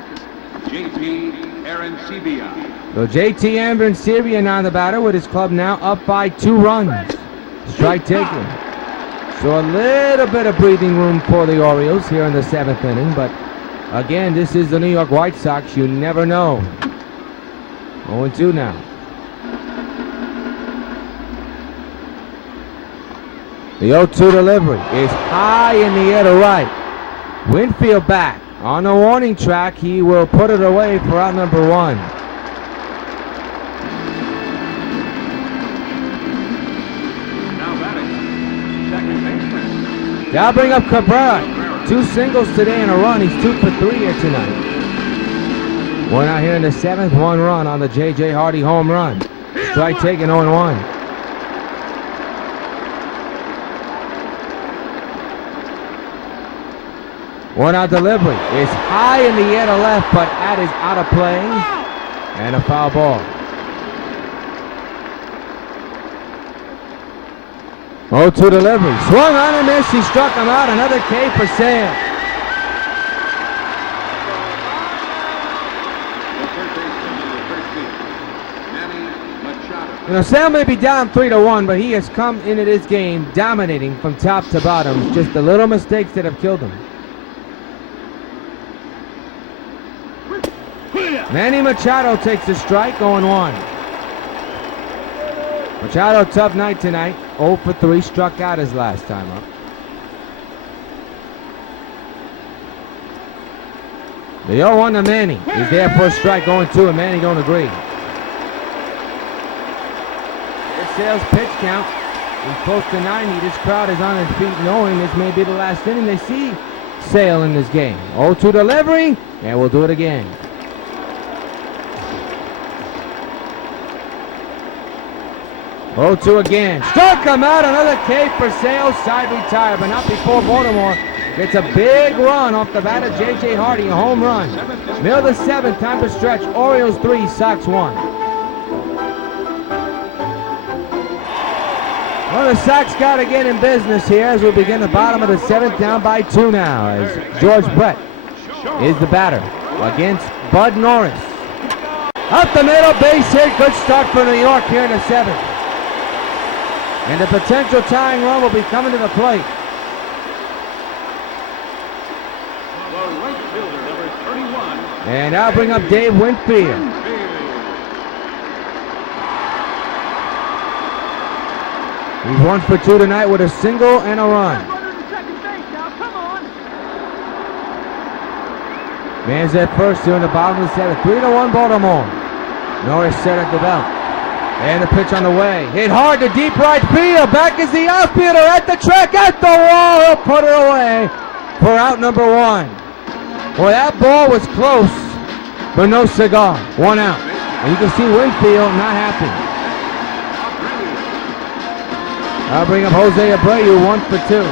J.T. Arancibia. So J.T. Arancibia now the batter with his club now up by 2 runs. Strike taken. So a little bit of breathing room for the Orioles here in the 7th inning, but again, this is the New York White Sox. You never know. 0-2 now. The 0-2 delivery is high in the air to right. Winfield back. On the warning track, he will put it away for out number 1. That'll bring up Cabrera. 2 singles today and a run. He's 2 for 3 here tonight. 1 out here in the 7th, 1 run on the J.J. Hardy home run. Strike taken 0-1. One out delivery is high in the air to left, but that is out of play. And a foul ball. 0-2 delivery. Swung on and missed. He struck him out. Another K for Sale. You know, Sale may be down 3-1, but he has come into this game dominating from top to bottom. Just the little mistakes that have killed him. Manny Machado takes the strike, 0-1. Machado, tough night tonight. 0 for 3, struck out his last time up. The 0-1 to Manny. He's there for a strike, 0-2, and Manny don't agree. There's Sale's pitch count. He's close to 90. This crowd is on its feet knowing this may be the last inning they see Sale in this game. 0-2 delivery, and we'll do it again. 0-2 again. Struck him out. Another K for Sale. Side retired, but not before Baltimore gets a big run off the bat of J.J. Hardy. A home run. Middle of the 7th. Time to stretch. Orioles 3, Sox 1. Well, the Sox got to get in business here as we begin the bottom of the 7th. Down by 2 now as George Brett is the batter against Bud Norris. Up the middle. Base hit. Good start for New York here in the 7th. And the potential tying run will be coming to the plate. The right fielder, number 31. And now bring up Dave Winfield. He's 1 for 2 tonight with a single and a run. Man's at first here in the bottom of the 7th. 3-1 Baltimore. Norris set at the belt. And the pitch on the way. Hit hard to deep right field. Back is the outfielder at the track, at the wall. He'll put it away for out number 1. Boy, that ball was close, but no cigar. 1 out. And you can see Winfield not happy. I'll bring up Jose Abreu, 1 for 2.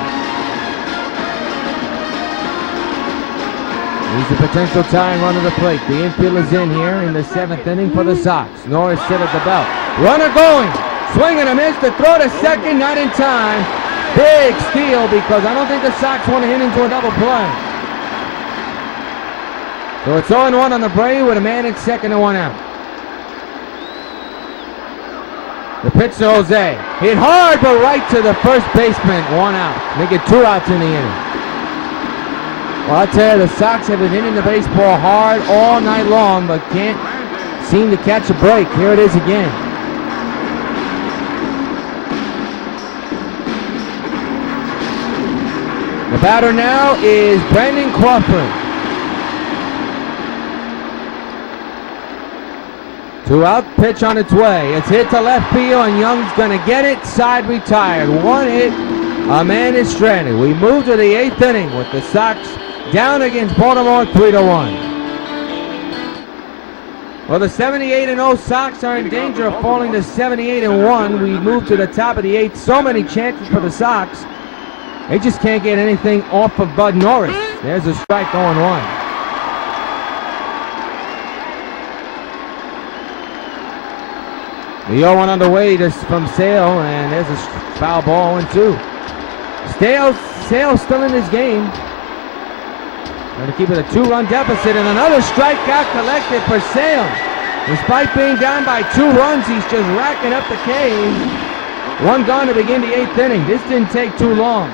He's the potential tying run of the plate. The infield is in here in the 7th inning for the Sox. Norris sit at the belt. Runner going. Swing and a miss. The throw to second, not in time. Big steal because I don't think the Sox want to hit into a double play. So it's 0-1 on the Abreu with a man at second and 1 out. The pitch to Jose. Hit hard, but right to the first baseman. 1 out. Make it 2 outs in the inning. Well, I tell you, the Sox have been hitting the baseball hard all night long, but can't seem to catch a break. Here it is again. The batter now is Brandon Crawford. 2 out, pitch on its way. It's hit to left field, and Young's going to get it. Side retired. 1 hit. A man is stranded. We move to the 8th inning with the Sox down against Baltimore 3-1. Well, the 78-0 Sox are in danger of falling to 78-1. We move to the top of the 8th. So many chances for the Sox. They just can't get anything off of Bud Norris. There's a strike, 0-1. The 0-1 underway just from Sale, and there's a foul ball, 0-2. Sale's still in this game. Going to keep it a 2-run deficit, and another strikeout collected for Sale. Despite being down by 2 runs, he's just racking up the Ks. 1 gone to begin the 8th inning. This didn't take too long.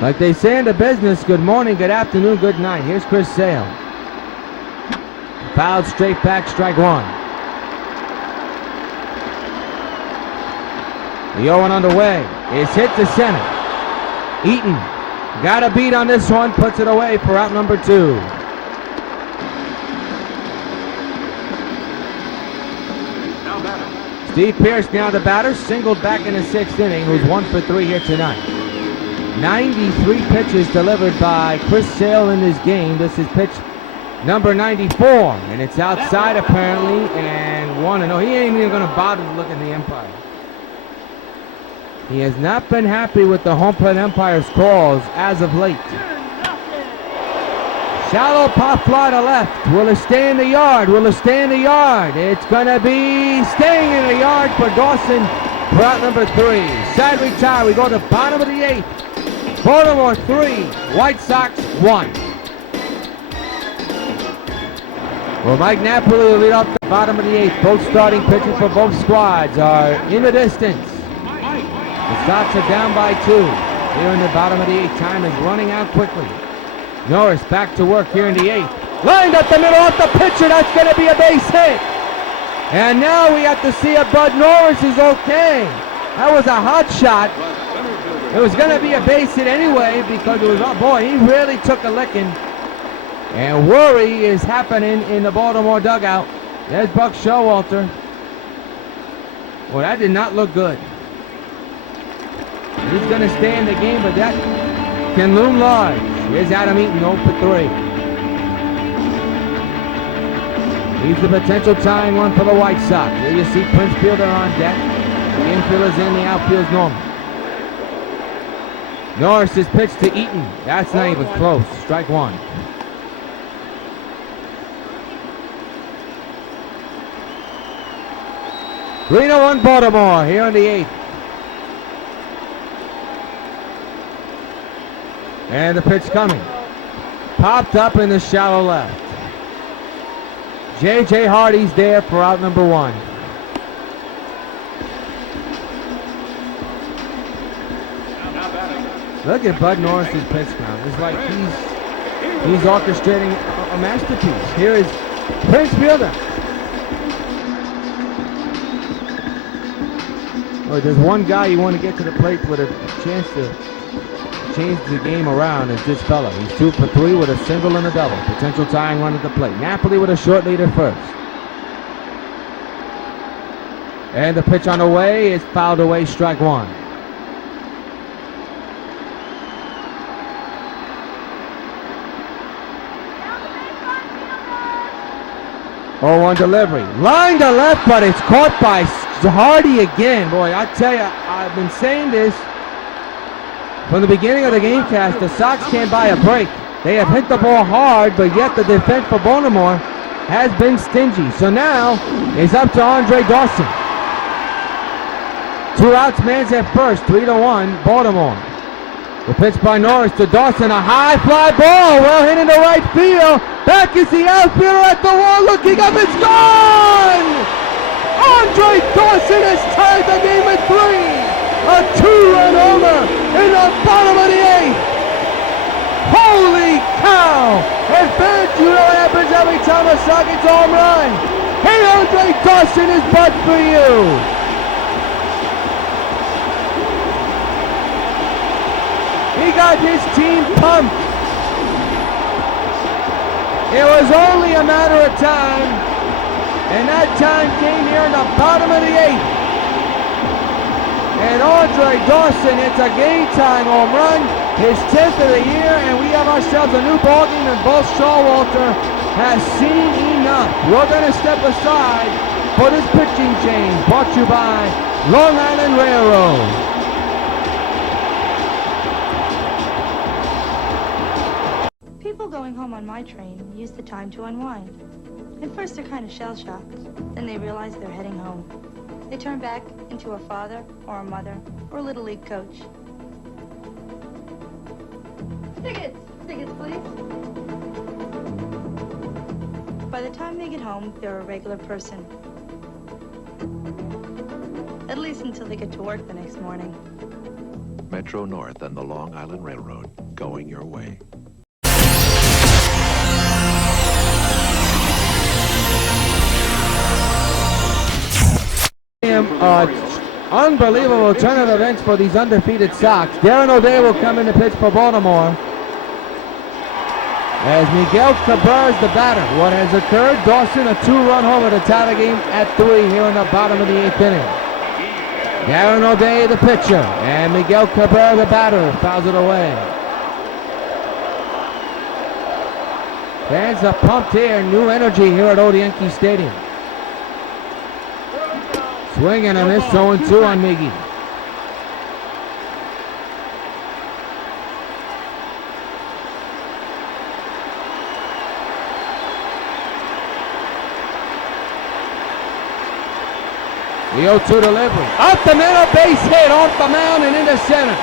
Like they say in the business, good morning, good afternoon, good night. Here's Chris Sale. Fouled straight back, strike 1. The 0-1 underway. It's hit to center. Eaton got a beat on this one, puts it away for out number 2. Steve Pearce now the batter, singled back in the 6th inning, who's 1 for 3 here tonight. 93 pitches delivered by Chris Sale in this game. This is pitch number 94, and it's outside apparently, and 1-0. He ain't even going to bother to look at the umpire. He has not been happy with the home plate umpire's calls as of late. Shallow pop fly to left. Will it stay in the yard? Will it stay in the yard? It's going to be staying in the yard for Dawson for out number 3. Side retire. We go to bottom of the 8th. Baltimore 3, White Sox 1. Well, Mike Napoli will lead off the bottom of the 8th. Both starting pitchers for both squads are in the distance. The Sox are down by 2 here in the bottom of the 8th. Time is running out quickly. Norris back to work here in the 8th. Lined up the middle off the pitcher. That's going to be a base hit. And now we have to see if Bud Norris is okay. That was a hot shot. It was going to be a base hit anyway because it was, oh boy, he really took a licking. And worry is happening in the Baltimore dugout. There's Buck Showalter. Well, that did not look good. He's going to stay in the game, but that can loom large. Here's Adam Eaton, 0 for 3. He's the potential tying run for the White Sox. There you see Prince Fielder on deck. The infield is in, the outfield's normal. Norris is pitched to Eaton. That's not even close. Strike 1. Reno 1 Baltimore here in the 8th. And the pitch coming. Popped up in the shallow left. J.J. Hardy's there for out number 1. Look at Bud Norris's pitch count. It's like he's orchestrating a masterpiece. Here is Prince Fielder. Oh, there's one guy you want to get to the plate with a chance to change the game around is this fella. He's 2 for 3 with a single and a double. Potential tying run at the plate. Napoli with a short lead at first. And the pitch on the way is fouled away, strike 1. 0-1 delivery. Line to left, but it's caught by Hardy again. Boy, I tell you, I've been saying this from the beginning of the Gamecast. The Sox can't buy a break. They have hit the ball hard, but yet the defense for Baltimore has been stingy. So now it's up to Andre Dawson. 2 outs, man's at first. 3-1, Baltimore. The pitch by Norris to Dawson, a high fly ball, well hit into right field. Back is the outfielder at the wall, looking up, it's gone! Andre Dawson has tied the game at 3. A 2-run homer in the bottom of the 8th. Holy cow! Advance, you know what happens every time a Sox gets a home run. Hey, Andre Dawson is but for you. He got his team pumped. It was only a matter of time, and that time came here in the bottom of the 8th. And Andre Dawson hits a game-time home run, his 10th of the year, and we have ourselves a new ballgame, and both Showalter has seen enough. We're going to step aside for this pitching change, brought to you by Long Island Railroad. People going home on my train use the time to unwind. At first they're kind of shell-shocked. Then they realize they're heading home. They turn back into a father or a mother or a little league coach. Tickets! Tickets, please. By the time they get home, they're a regular person. At least until they get to work the next morning. Metro North and the Long Island Railroad, going your way. Unbelievable turn of events for these undefeated Sox. Darren O'Day will come in to pitch for Baltimore. As Miguel Cabrera is the batter. What has occurred? Dawson, a 2-run homer to tie the game at 3 here in the bottom of the 8th inning. Darren O'Day, the pitcher, and Miguel Cabrera, the batter, fouls it away. Fans are pumped here. New energy here at old Yankee Stadium. Swing and a miss, 0-2 on Miggy. The 0-2 delivery. Up the middle, base hit off the mound and into center.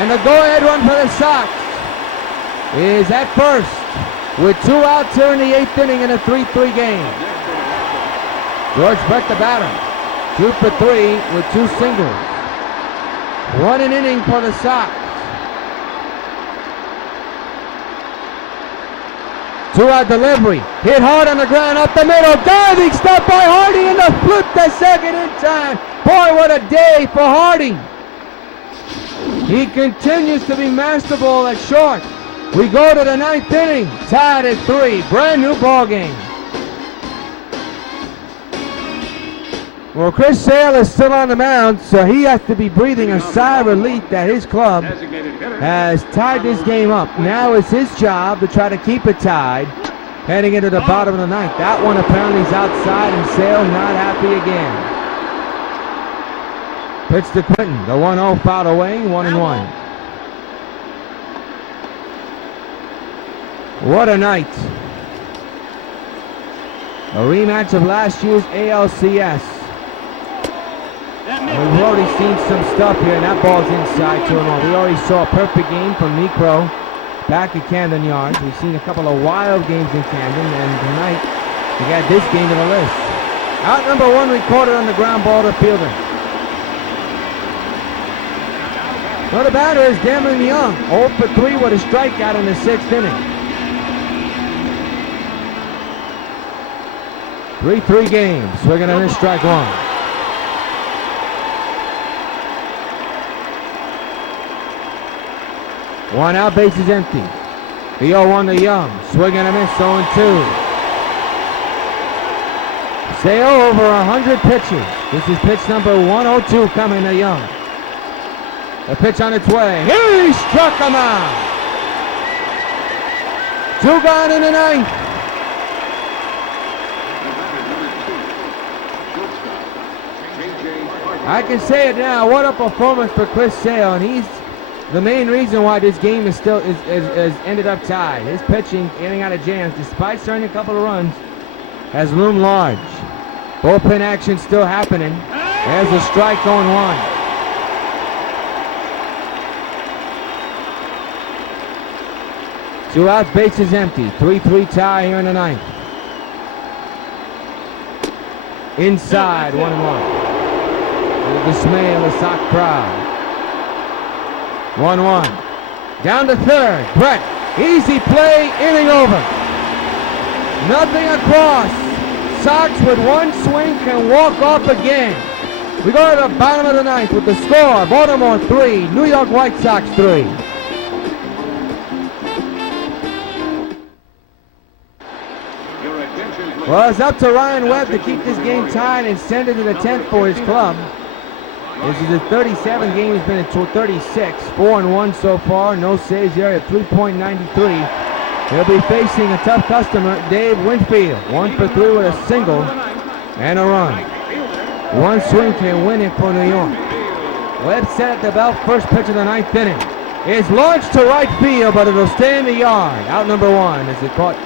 And the go-ahead run for the Sox is at first with 2 outs here in the 8th inning in a 3-3 game. George Brett, the batter, 2 for 3 with 2 singles. 1 an inning for the Sox. 2-out delivery, hit hard on the ground, up the middle, diving stop by Hardy, and the flip to second in time. Boy, what a day for Hardy. He continues to be masterful at short. We go to the 9th inning, tied at 3, brand new ball game. Well, Chris Sale is still on the mound, so he has to be breathing a sigh of relief that his club has tied this game up. Now it's his job to try to keep it tied heading into the bottom of the 9th. That one apparently is outside, and Sale not happy again. Pitch to Clinton, the 1-0 fouled away, 1-1. What a night. A rematch of last year's ALCS. We've already seen some stuff here, and that ball's inside 2-0. We already saw a perfect game from Necro back at Camden Yards. We've seen a couple of wild games in Camden, and tonight to add this game to the list. Out number 1 recorded on the ground ball to fielder. So the batter is Damon Young, 0 for 3 with a strikeout in the 6th inning. 3-3 game, swinging on this strike 1. One out, base is empty. The 0-1 to Young, swinging a miss, 0-2. Sale over 100 pitches. This is pitch number 102 coming to Young. The pitch on its way. He struck him out. 2 gone in the 9th. I can say it now. What a performance for Chris Sale, and he's the main reason why this game is still is ended up tied. His pitching, getting out of jams, despite starting a couple of runs, has loomed large. Bullpen action still happening. There's a strike on 1. Two outs, bases empty. 3-3 tie here in the 9th. Inside, 1-1. The dismay of the Sox crowd. 1-1. Down to third. Brett. Easy play. Inning over. Nothing across. Sox with 1 swing can walk off again. We go to the bottom of the 9th with the score. Baltimore 3. New York White Sox 3. Well, it's up to Ryan Webb to keep this game tied and send it to the 10th for his club. This is his 37th game. He's been at 36. 4-1 so far. No saves here at 3.93. He'll be facing a tough customer, Dave Winfield. 1 for 3 with a single and a run. 1 swing can win it for New York. Webb set at the belt. First pitch of the 9th inning. It's launched to right field, but it'll stay in the yard. Out number 1 as it caught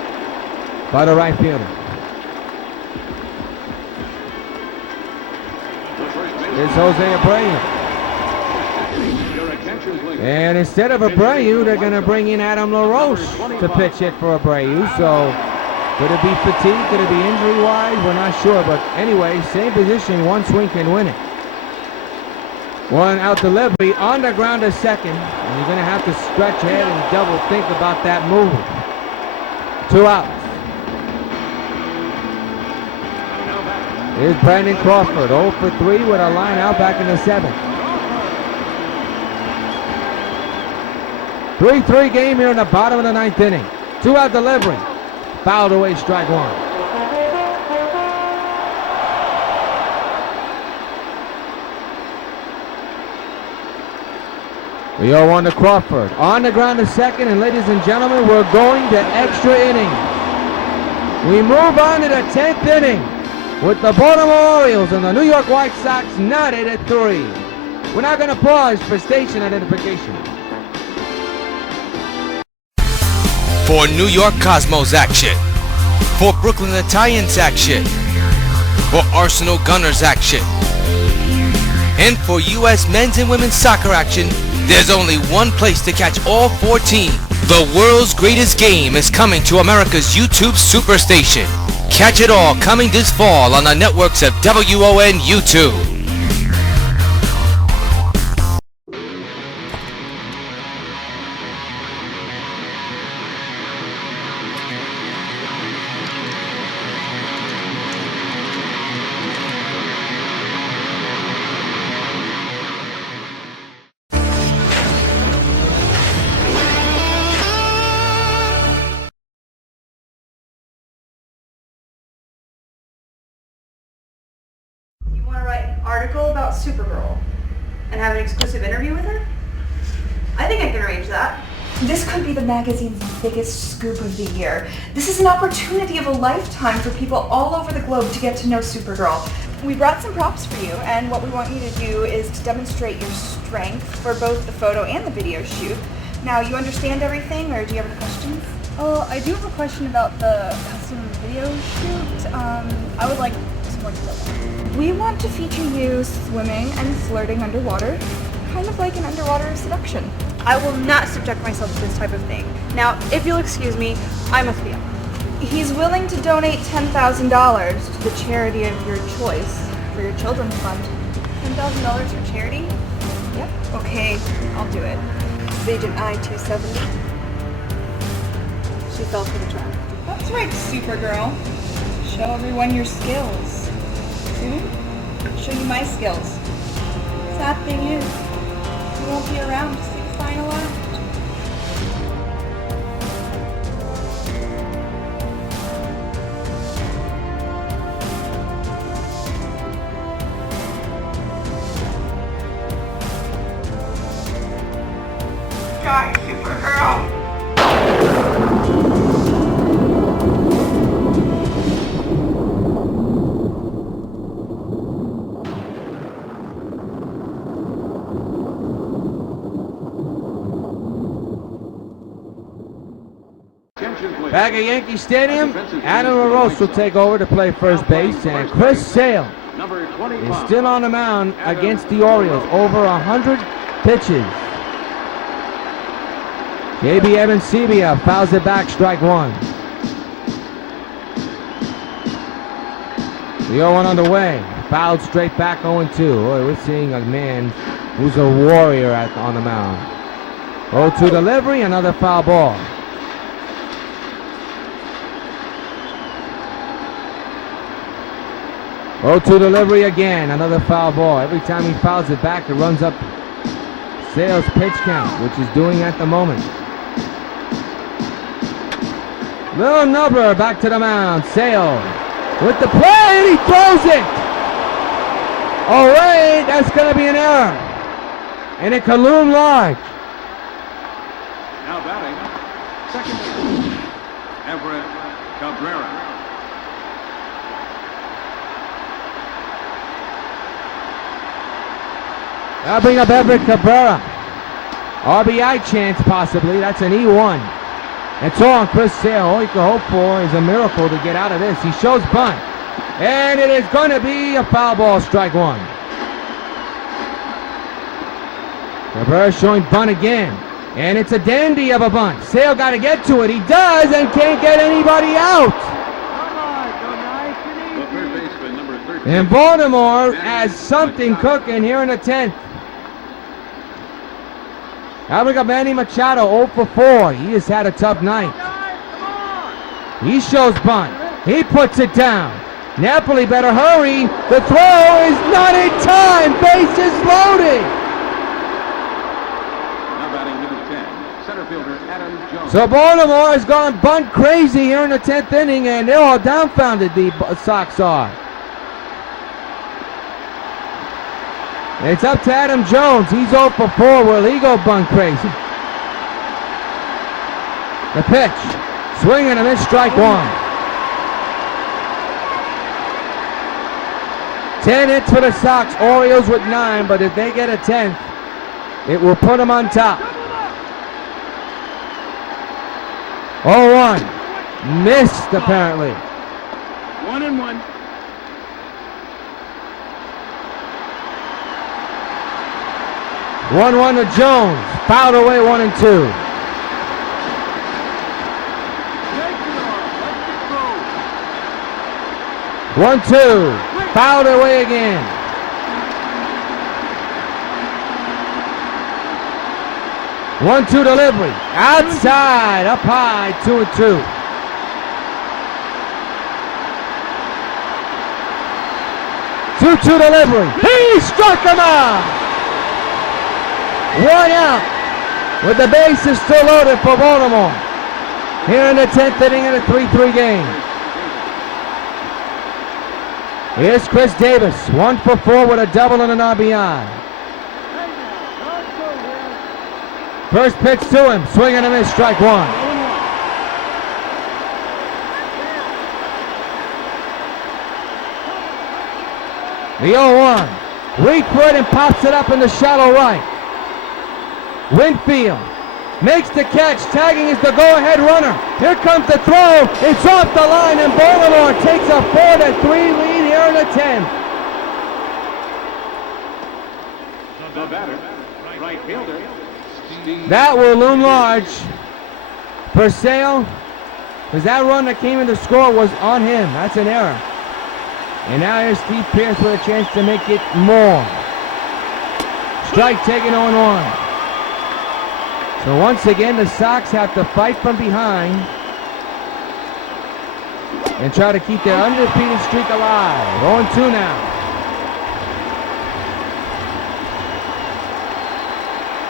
by the right fielder. It's Jose Abreu. And instead of Abreu, they're going to bring in Adam LaRoche to pitch it for Abreu. So could it be fatigue? Could it be injury-wise? We're not sure. But anyway, same position. 1 swing can win it. 1 out delivery on the ground to second. And you're going to have to stretch ahead and double think about that move. 2 outs. Here's Brandon Crawford, 0 for 3 with a line out back in the 7th. 3-3 game here in the bottom of the 9th inning. 2 out delivery. Fouled away, strike 1. The 0-1 to Crawford. On the ground to second, and ladies and gentlemen, we're going to extra innings. We move on to the 10th inning with the Baltimore Orioles and the New York White Sox knotted at 3. We're now going to pause for station identification. For New York Cosmos action. For Brooklyn Italians action. For Arsenal Gunners action. And for U.S. men's and women's soccer action, there's only one place to catch all 4 teams. The world's greatest game is coming to America's YouTube Superstation. Catch it all coming this fall on the networks of WON YouTube. Article about Supergirl and have an exclusive interview with her? I think I can arrange that. This could be the magazine's biggest scoop of the year. This is an opportunity of a lifetime for people all over the globe to get to know Supergirl. We brought some props for you, and what we want you to do is to demonstrate your strength for both the photo and the video shoot. Now, you understand everything, or do you have any questions? Oh, I do have a question about the custom video shoot. I would like some more detail. We want to feature you swimming and flirting underwater, kind of like an underwater seduction. I will not subject myself to this type of thing. Now, if you'll excuse me, I must be up. He's willing to donate $10,000 to the charity of your choice for your children's fund. $10,000 for charity? Yep. Okay, I'll do it. It's Agent I-270. She fell for the trap. That's right, Supergirl. Show everyone your skills. Soon, I'll show you my skills. Sad thing is, you won't be around to see the final act. Die, Supergirl! Back at Yankee Stadium, Adam Rios will take over to play first base, and Chris Sale is still on the mound against the Orioles. Over 100 pitches. J.B. Evans-Sebia fouls it back, strike one. The 0-1 underway. Fouled straight back, 0-2. Boy, we're seeing a man who's a warrior on the mound. 0-2 delivery, another foul ball. 0-2 delivery again, another foul ball. Every time he fouls it back, it runs up Sale's pitch count, which he's doing at the moment. Little Nubber back to the mound. Sale with the play, and he throws it. Oh wait, that's going to be an error. And it could loom large. Now batting, second base, Everett Cabrera. I'll bring up Everett Cabrera. RBI chance possibly. That's an E1. It's all on Chris Sale. All you can hope for is a miracle to get out of this. He shows bunt. And it is going to be a foul ball, strike one. Cabrera showing bunt again. And it's a dandy of a bunt. Sale got to get to it. He does and can't get anybody out. And Baltimore has something cooking here in the 10th. Now we got Manny Machado 0 for 4. He has had a tough night. He shows bunt. He puts it down. Napoli better hurry. The throw is not in time. Bases loaded. Now batting number 10, center fielder Adam Jones. So Baltimore has gone bunt crazy here in the 10th inning, and they're all dumbfounded, the Sox are. It's up to Adam Jones. He's 0 for 4. Will he go bunt crazy? The pitch. Swing and a miss, strike one. 10 hits for the Sox. Orioles with 9, but if they get a 10th, it will put them on top. 0-1. Missed, apparently. 1-1. 1-1 to Jones. Fouled away 1-2. One, two. Fouled away again. One-two delivery. Outside. Up high. 2-2. Two-two delivery. He struck him out. One out, with the bases still loaded for Baltimore. Here in the 10th inning in a 3-3 game. Here's Chris Davis, 1 for 4 with a double and an RBI. First pitch to him, swing and a miss, strike one. The 0-1, weak foot and pops it up in the shallow right. Winfield makes the catch. Tagging is the go-ahead runner. Here comes the throw. It's off the line, and Baltimore takes a 4-3 lead here in the 10th. The batter, right fielder, That will loom large for Sale. Because that run that came in to score was on him. That's an error. And now here's Steve Pearce with a chance to make it more. Strike taken 0-1. So once again, the Sox have to fight from behind and try to keep their undefeated streak alive. 0-2 now.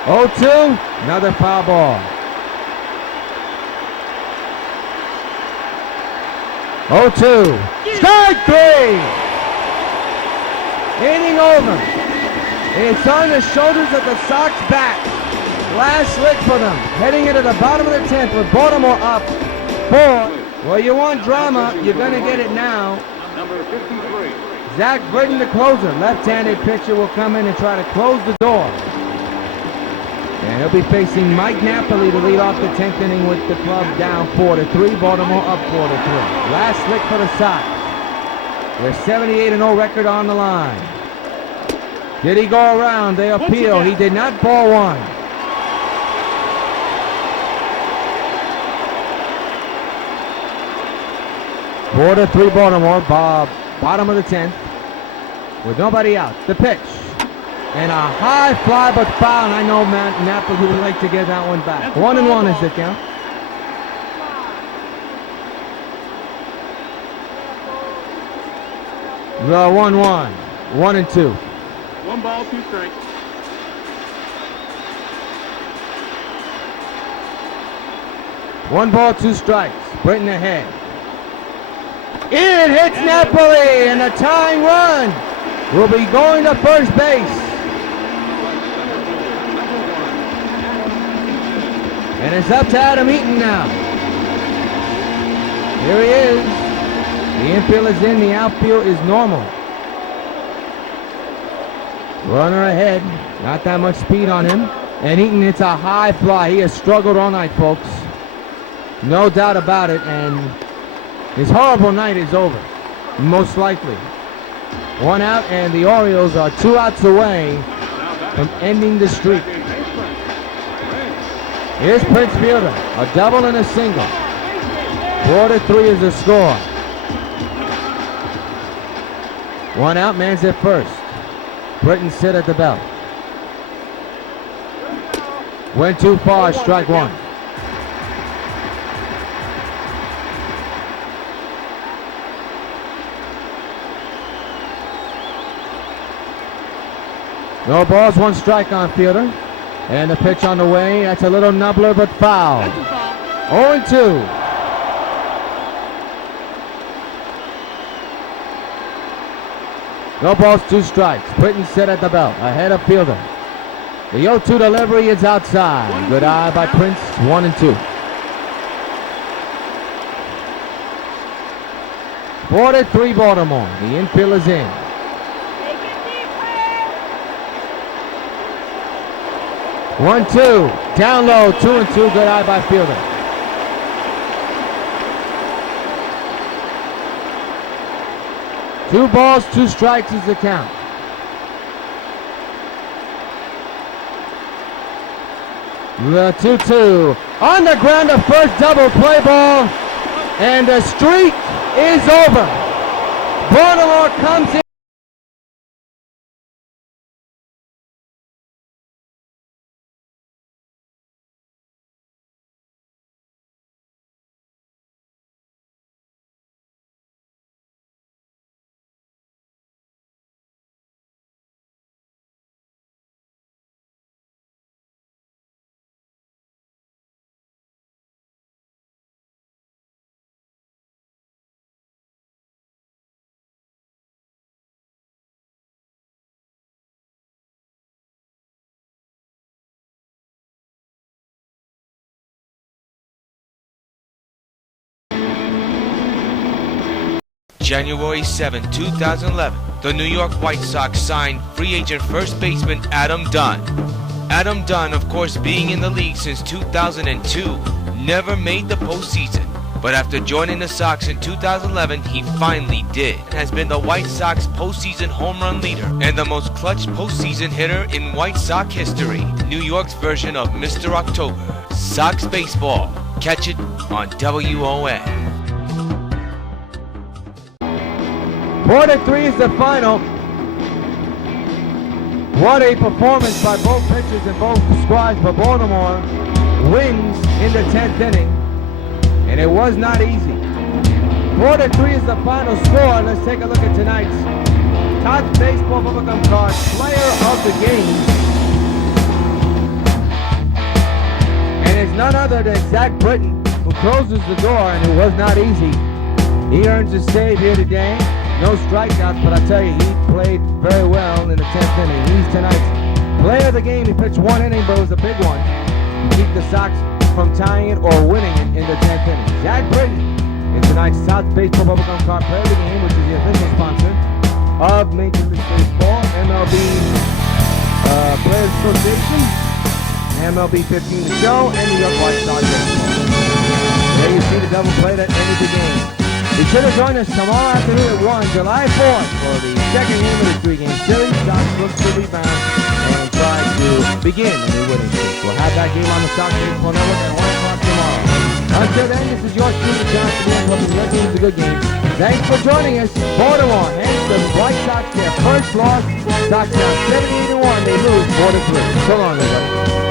0-2, another foul ball. 0-2, strike 3! Inning over. It's on the shoulders of the Sox back. Last lick for them. Heading into the bottom of the 10th with Baltimore up 4. Well, you want drama, you're going to get it now. Number 53. Zach Britton, the closer. Left-handed pitcher will come in and try to close the door. And he'll be facing Mike Napoli to lead off the 10th inning with the club down 4-3. Baltimore up 4-3. Last lick for the Sox. Their 78-0 record on the line. Did he go around? They appeal. He did not. Ball 1. Four to 3 Baltimore. Bottom of the 10th. With nobody out. The pitch. And a high fly but foul. And I know Matt Napoli would like to get that one back. 1-1 is the count. The 1-1. 1-2. 1 ball, 2 strikes. One ball, 2 strikes. Britton ahead. It hits Napoli, and the tying run will be going to first base. And it's up to Adam Eaton now. Here he is. The infield is in, the outfield is normal. Runner ahead, not that much speed on him. And Eaton hits a high fly. He has struggled all night, folks. No doubt about it, and his horrible night is over, most likely. 1 out, and the Orioles are 2 outs away from ending the streak. Here's Prince Fielder, a double and a single. 4-3 is the score. 1 out, man's at first. Britton sit at the belt. Went too far, strike 1. No balls, 1 strike on Fielder. And the pitch on the way. That's a little nubbler, but foul. 0-2. No balls, 2 strikes. Britton set at the belt, ahead of Fielder. The 0-2 delivery is outside. Good eye by Prince, 1-2. 4-3 Baltimore. The infield is in. One, 2, down low, 2-2, good eye by Fielder. Two balls, 2 strikes is the count. The 2-2 on the ground, the first double play ball, and the streak is over. Baltimore comes in. January 7, 2011, the New York White Sox signed free agent first baseman Adam Dunn. Adam Dunn, of course, being in the league since 2002, never made the postseason. But after joining the Sox in 2011, he finally did. Has been the White Sox postseason home run leader and the most clutch postseason hitter in White Sox history. New York's version of Mr. October. Sox baseball Catch it on WON. 4-3 is the final. What a performance by both pitchers and both squads, but Baltimore wins in the 10th inning, and it was not easy. 4-3 is the final score. Let's take a look at tonight's Topps Baseball Bubblegum Card Player of the Game. And it's none other than Zach Britton, who closes the door, and it was not easy. He earns a save here today. No strikeouts, but I tell you, he played very well in the 10th inning. He's tonight's player of the game. He pitched one inning, but it was a big one to keep the Sox from tying it or winning it in the 10th inning. Zach Britton is tonight's Topps Baseball Bubblegum Card Player of the Game, which is the official sponsor of Major League Baseball, MLB Players Association, MLB 15 The Show, and the York White Sox Baseball. There you see the double play that ended the game. Be sure to join us tomorrow afternoon at 1, July 4th, for the second game of the three-game series. Sox look to rebound and try to begin a new winning streak. We'll have that game on the Sox Baseball Network at 1 o'clock tomorrow. Until then, this is your student John Smith, hoping your team's a good game. Thanks for joining us. Baltimore hands the White Sox their first loss. Sox down 78-1. They lose 4-3. So long, everybody.